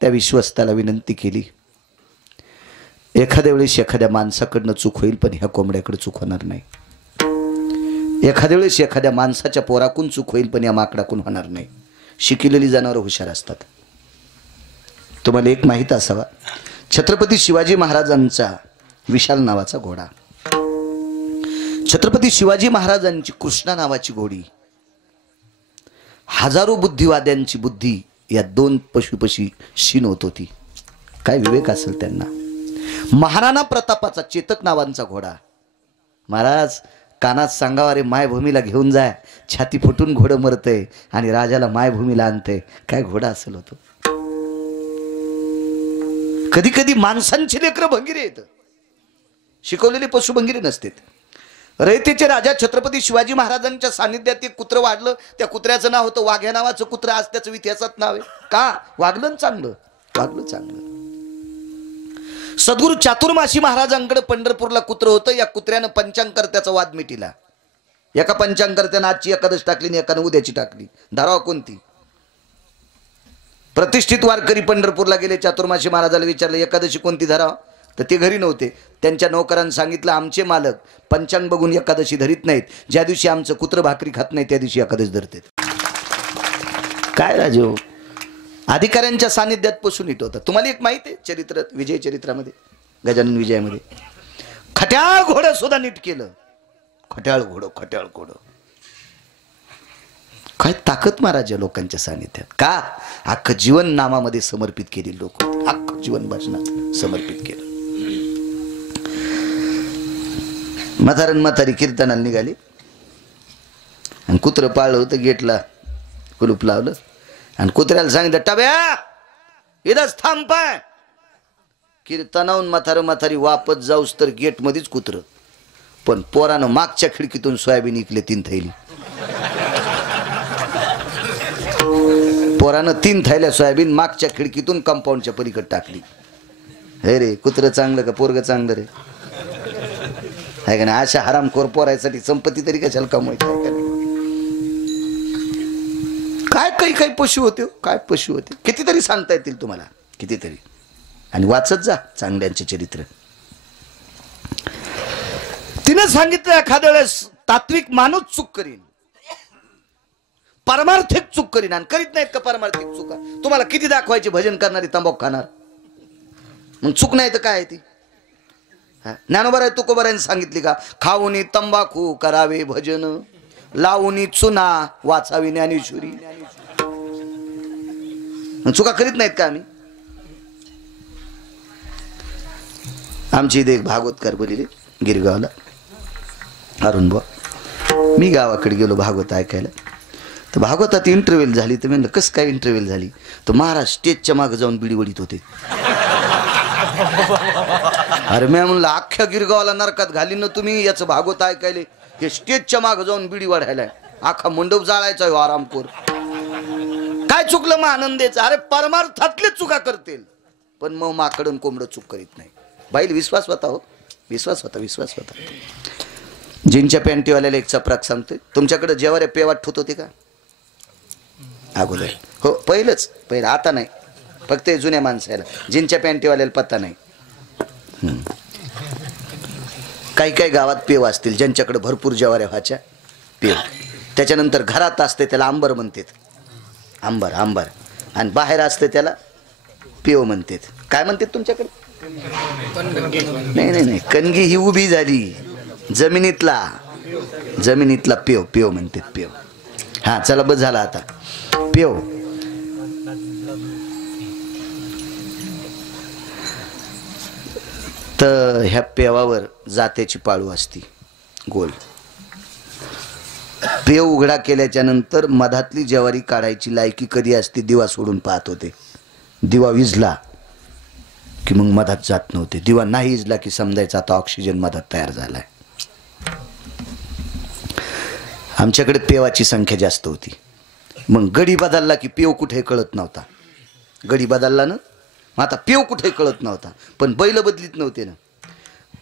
त्या विश्वस्ताला विनंती केली एखाद्या वेळेस एखाद्या माणसाकडनं चूक होईल पण ह्या कोंबड्याकडे चूक होणार नाही. एखाद्या वेळेस एखाद्या माणसाच्या पोराकून चूक होईल पण या माकडाकून होणार नाही. शिकलेली जनावरं हुशार असतात. तुम्हाला एक माहीत असावा छत्रपती शिवाजी महाराजांचा विशाल नावाचा घोडा. छत्रपती शिवाजी महाराजांची कृष्णा नावाची घोडी. हजारो बुद्धिवाद्यांची बुद्धी या 2 पशुपशी शीन होत होती. काय विवेक असेल त्यांना. महाराणा प्रतापाचा चेतक नावांचा घोडा. महाराज कानात सांगावा रे मायभूमीला घेऊन जाय. छाती फुटून घोडं मरतय आणि राजाला मायभूमीला आणतंय. काय घोडा असेल होतो. कधी कधी माणसांची लेकरं भंगिरी येतं. शिकवलेले पशु भंगिरी नसतात. रयतेचे राजा छत्रपती शिवाजी महाराजांच्या सानिध्यात एक कुत्र वाढलं. त्या कुत्र्याचं नाव होतं वाघ्या नावाचं कुत्र. आज त्याचं इतिहासात नाव आहे. का? वागलं चांगलं. सद्गुरू चातुर्मासी महाराजांकडे पंढरपूरला कुत्र होतं. या कुत्र्यानं पंचांगकर्त्याचा वाद मिटिला. एका पंचांगकर्त्यानं आजची एकादश टाकली आणि एकानं उद्याची टाकली. धाराव कोणती? प्रतिष्ठित वारकरी पंढरपूरला गेले. चातुर्मासी महाराजाला विचारलं एकादशी कोणती धरावं, तर ते घरी नव्हते. त्यांच्या नौकरांनी सांगितलं आमचे मालक पंचांग बघून एकादशी धरीत नाहीत, ज्या दिवशी आमचं कुत्र भाकरी खात नाही त्या दिवशी एकादशी धरतात. काय राजो, अधिकाऱ्यांच्या सानिध्यात पसून इट होतं. तुम्हाला एक माहिती आहे चरित्र, विजय चरित्रामध्ये, गजानन विजयामध्ये खट्याळ घोडं सुद्धा नीट केलं. खट्याळ घोडं काय ताकद महाराज लोकांच्या सानिध्यात. का अख्खं जीवन नामामध्ये समर्पित केली लोक, अख्खं जीवन भजनात समर्पित केलं. म्हातारी कीर्तनाला निघाली आणि कुत्रं पाळलं होतं, गेटला कुलूप लावलं आणि कुत्र्याला सांगितलं टब्या इथंच थांब पाय. कीर्तनाहून म्हातारी वापस जाऊस तर गेट मध्येच कुत्र, पण पोरानं मागच्या खिडकीतून सोयाबीन इकले 3 थैली. पोरानं 3 थैल्या सोयाबीन मागच्या खिडकीतून कंपाऊंडच्या पलीकडे टाकली. हे रे कुत्र चांगलं का पोरग चांगलं रे, आहे का नाही. अशा हरामखोर पोरायसाठी संपत्ती तरी कशाला कमवायची आहे का नाही. काय काही पशु होते, काय पशु होते, कितीतरी सांगता येतील तुम्हाला, कितीतरी. आणि वाचत जा चांगल्यांचे चरित्र. तिने सांगितलं एखाद्या वेळेस तात्विक माणूस चूक करीन, पारमार्थिक चूक करीन. आणि करीत नाहीत का पारमार्थिक चुका. तुम्हाला किती दाखवायचे भजन करणारी तंबाखू खाणार, मग चूक नाही तर काय आहे ती. ज्ञानोबा तुकोबारांनी सांगितली का, खाऊनी तंबाखू करावे भजन, लावूनी चुना वाचावी ज्ञानेश्वरी. चुका करीत नाहीत का आम्ही. आमची इथे एक भागवतकार बोलले गिरगावला, अरुण बुवा. मी गावाकडे गेलो भागवत ऐकायला, तर भागवतात इंटरव्ह्यू झाली. तर म्हणलं कसं काय इंटरव्ह्यू झाली, तर महाराज स्टेजच्या मागे जाऊन बिडी वडीत होते. अरे मी म्हणलं अख्ख्या गिरगावाला नरकात घाली ना तुम्ही याचं भागवत ऐकायले, हे स्टेजच्या मागे जाऊन बिडी वाढायला अख्खा मंडप जाळायचा हो आरामखोर. काय चुकलं मग आनंदेचं. अरे परमार्थातले चुका करतील, पण मग माकडन कोंबडं चूक करीत नाही. बाईल विश्वास होता, हो विश्वास होता. जीनच्या पॅन्टीवाल्याला एक चपराक सांगतोय, तुमच्याकडे जेवाऱ्या पेवाट ठेवत होते का अगोदर. हो पहिलं आता नाही, फक्त जुन्या माणसाला. जीनच्या पॅन्टीवाल्याला पत्ता नाही. काही गावात पेव असतील ज्यांच्याकडे भरपूर जेवाऱ्या व्हायच्या, पेव. त्याच्यानंतर घरात असते त्याला आंबर म्हणतात, आंबर. आणि बाहेर असते त्याला पेव म्हणतात. काय म्हणतात तुमच्याकडे. नाही कणगी ही उभी झाली, जमिनीतला पेव म्हणतात, पेव. हा चला बस झाला आता पेव. तर ह्या पेवावर जात्याची पाळू असती गोल. पेव उघडा केल्याच्या नंतर मधातली ज्वारी काढायची लायकी कधी असते, दिवा सोडून पाहत होते. दिवा विझला की मग मधात जात नव्हते. दिवा नाही विझला की समजायचा आता ऑक्सिजन मधात तयार झालाय. आमच्याकडे पेवाची संख्या जास्त होती. मग गडी बदलला की पेव कुठे कळत नव्हता. गडी बदलला ना, आता पेव कुठे कळत नव्हता. पण बैल बदलीत नव्हते ना.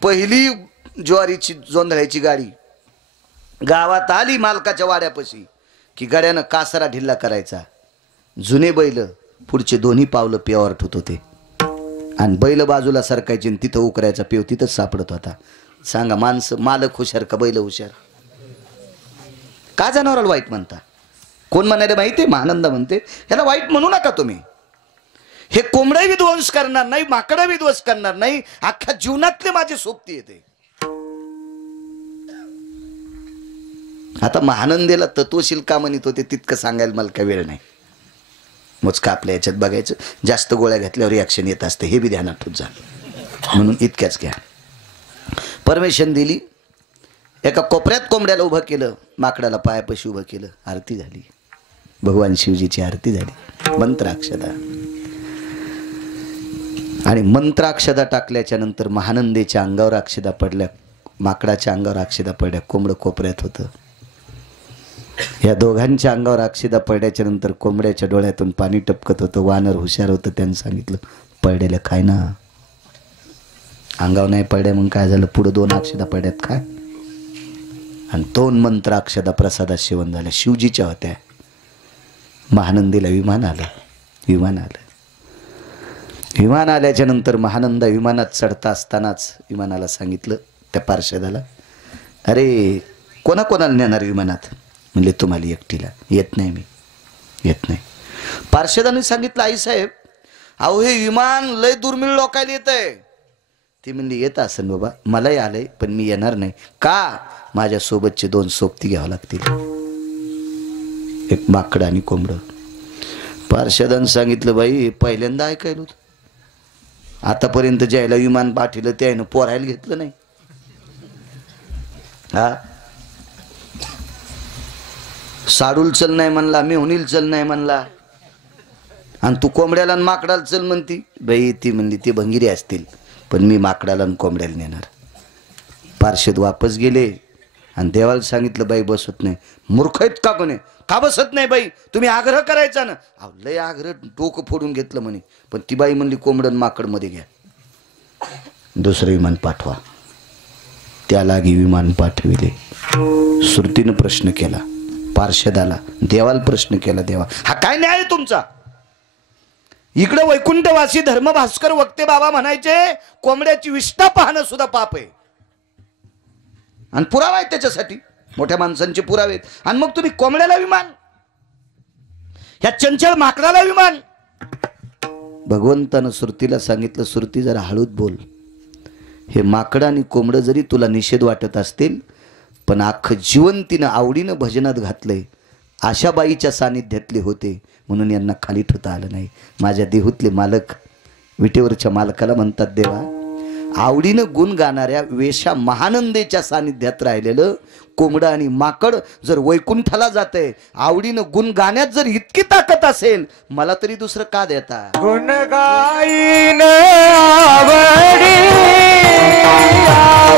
पहिली ज्वारीची जोंधळ्याची गाडी गावात आली मालकाच्या वाड्यापाशी की गाड्यानं कासरा ढिल्ला करायचा. जुने बैल पुढचे दोन्ही पावलं पेवावर ठेवत होते आणि बैल बाजूला सरकायचे आणि तिथं उकरायचा पेव तिथंच सापडत होता. सांगा मालक हुशार का बैल हुशार. का जनावराला वाईट म्हणता. कोण म्हणायला माहिती आहे, महानंद म्हणते ह्याला वाईट म्हणू नका तुम्ही. हे कोंबडा विध्वंस करणार नाही, माकडा विध्वंस करणार नाही, अख्ख्या जीवनातले माझी सोबती येते. आता महानंदेला तत्वशील का म्हणत होते तितकं सांगायला मला काय वेळ नाही. मोजका आपल्या याच्यात बघायचं. जास्त गोळ्या घातल्यावर रिॲक्शन येत असते, हे बी ध्यानात ठेवत जा. म्हणून इतक्याच घ्या. परमिशन दिली. एका कोपऱ्यात कोंबड्याला उभं केलं, माकडाला पायापाशी उभं केलं. आरती झाली, भगवान शिवजीची आरती झाली. मंत्राक्षदा आणि मंत्राक्षदा टाकल्याच्या नंतर महानंदेच्या अंगावर अक्षदा पडल्या, माकडाच्या अंगावर अक्षदा पडल्या. कोंबडं कोपऱ्यात होतं. या दोघांच्या अंगावर अक्षदा पडल्याच्या नंतर कोंबड्याच्या डोळ्यातून पाणी टपकत होतं. वानर हुशार होतं, त्यांनी सांगितलं पडलेलं काय ना. अंगावर नाही पडल्या मग काय झालं, पुढे 2 अक्षदा पडल्यात काय. आणि 2 मंत्राक्षदा प्रसादात सेवन झाल्या. शिवजीच्या होत्या. महानंदीला विमान आलं. विमान आलं. विमान आल्याच्या नंतर महानंदा विमानात चढता असतानाच विमानाला सांगितलं त्या पार्षदाला, अरे कोणाकोणाला नेणार विमानात? म्हणले तुम्हाला एकटीला. येत नाही मी, येत नाही. पार्षदाने सांगितलं, आईसाहेब अहो हे विमान लय दुर्मिळ लोकायला येत आहे. ती म्हणली येत असेल बाबा, मलाही आलंय पण मी येणार नाही. का? माझ्यासोबतचे 2 सोबती घ्यावं लागतील, एक माकड आणि कोंबडं. पार्षदानं सांगितलं, बाई पहिल्यांदा ऐकायला होतं, आतापर्यंत ज्याला विमान पाठवलं त्यानं पोरायला घेतलं नाही. हा साडूल चल नाही म्हणला, मेहुनील चल नाही म्हणला, आणि तू कोंबड्याला आणि माकडाला चल म्हणती. बाई ती म्हणली ते भंगिरी असतील, पण मी माकडाला आणि कोंबड्याला नेणार. पार्षद वापस गेले आणि देवाला सांगितलं, बाई बसत नाही. मूर्ख आहेत का कोणी? का बसत नाही बाई? तुम्ही आग्रह करायचा ना. अहो लय आग्रह, डोकं फोडून घेतलं म्हणे. पण ती बाई म्हणली कोंबडन माकड मध्ये घ्या, दुसरं विमान पाठवा. त्यालागी विमान पाठविले. श्रुतीनं प्रश्न केला पार्षदाला, देवाला प्रश्न केला, देवा हा काय न्याय आहे तुमचा? इकडे वैकुंठवासी धर्मभास्कर वक्ते बाबा म्हणायचे कोंबड्याची विष्ठा पाहणं सुद्धा पाप आहे, आणि पुरावा आहे त्याच्यासाठी, मोठ्या माणसांचे पुरावे आहेत. आणि मग तुम्ही कोंबड्याला विमान, ह्या चंचल माकडाला विमान. भगवंतानं श्रुतीला सांगितलं, श्रुती जरा हळूच बोल. हे माकड आणि कोंबडं जरी तुला निषेध वाटत असतील, पण अख्खं जीवन तिनं आवडीनं भजनात घातलंय. अशा बाईच्या सानिध्यातले होते म्हणून यांना खाली ठेवता आलं नाही. माझ्या देहूतले मालक विटेवरच्या मालकाला म्हणतात, देवा आवडीनं गुण गाणाऱ्या वेशा महानंदेच्या सानिध्यात राहिलेलं कोंबडं आणि माकड जर वैकुंठाला जाते, आवडीनं गुण गाण्यात जर इतकी ताकद असेल, मला तरी दुसरं का देता? गुण गाईन आवडी गुण गाईन आवडी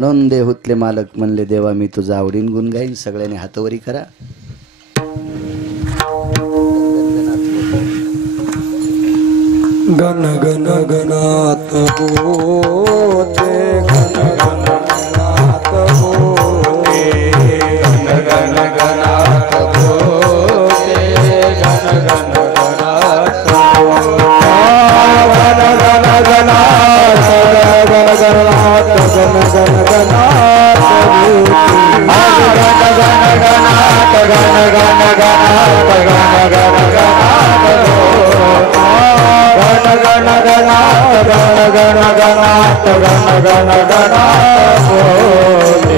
गाईन देहूतले मालक म्हणले, देवा मी तुझा आवडीन गुण गाईन. सगळ्यांनी हातवरी करा. गण गण गणात होते गण गण गणात होते गण गण गणात होते गण गण गणात गण गण गणात गण गणात गण गण गणात गण गण गणात गण गण गणात गण गण गणात गण गणात गण गण गणात गण गण गणात बोले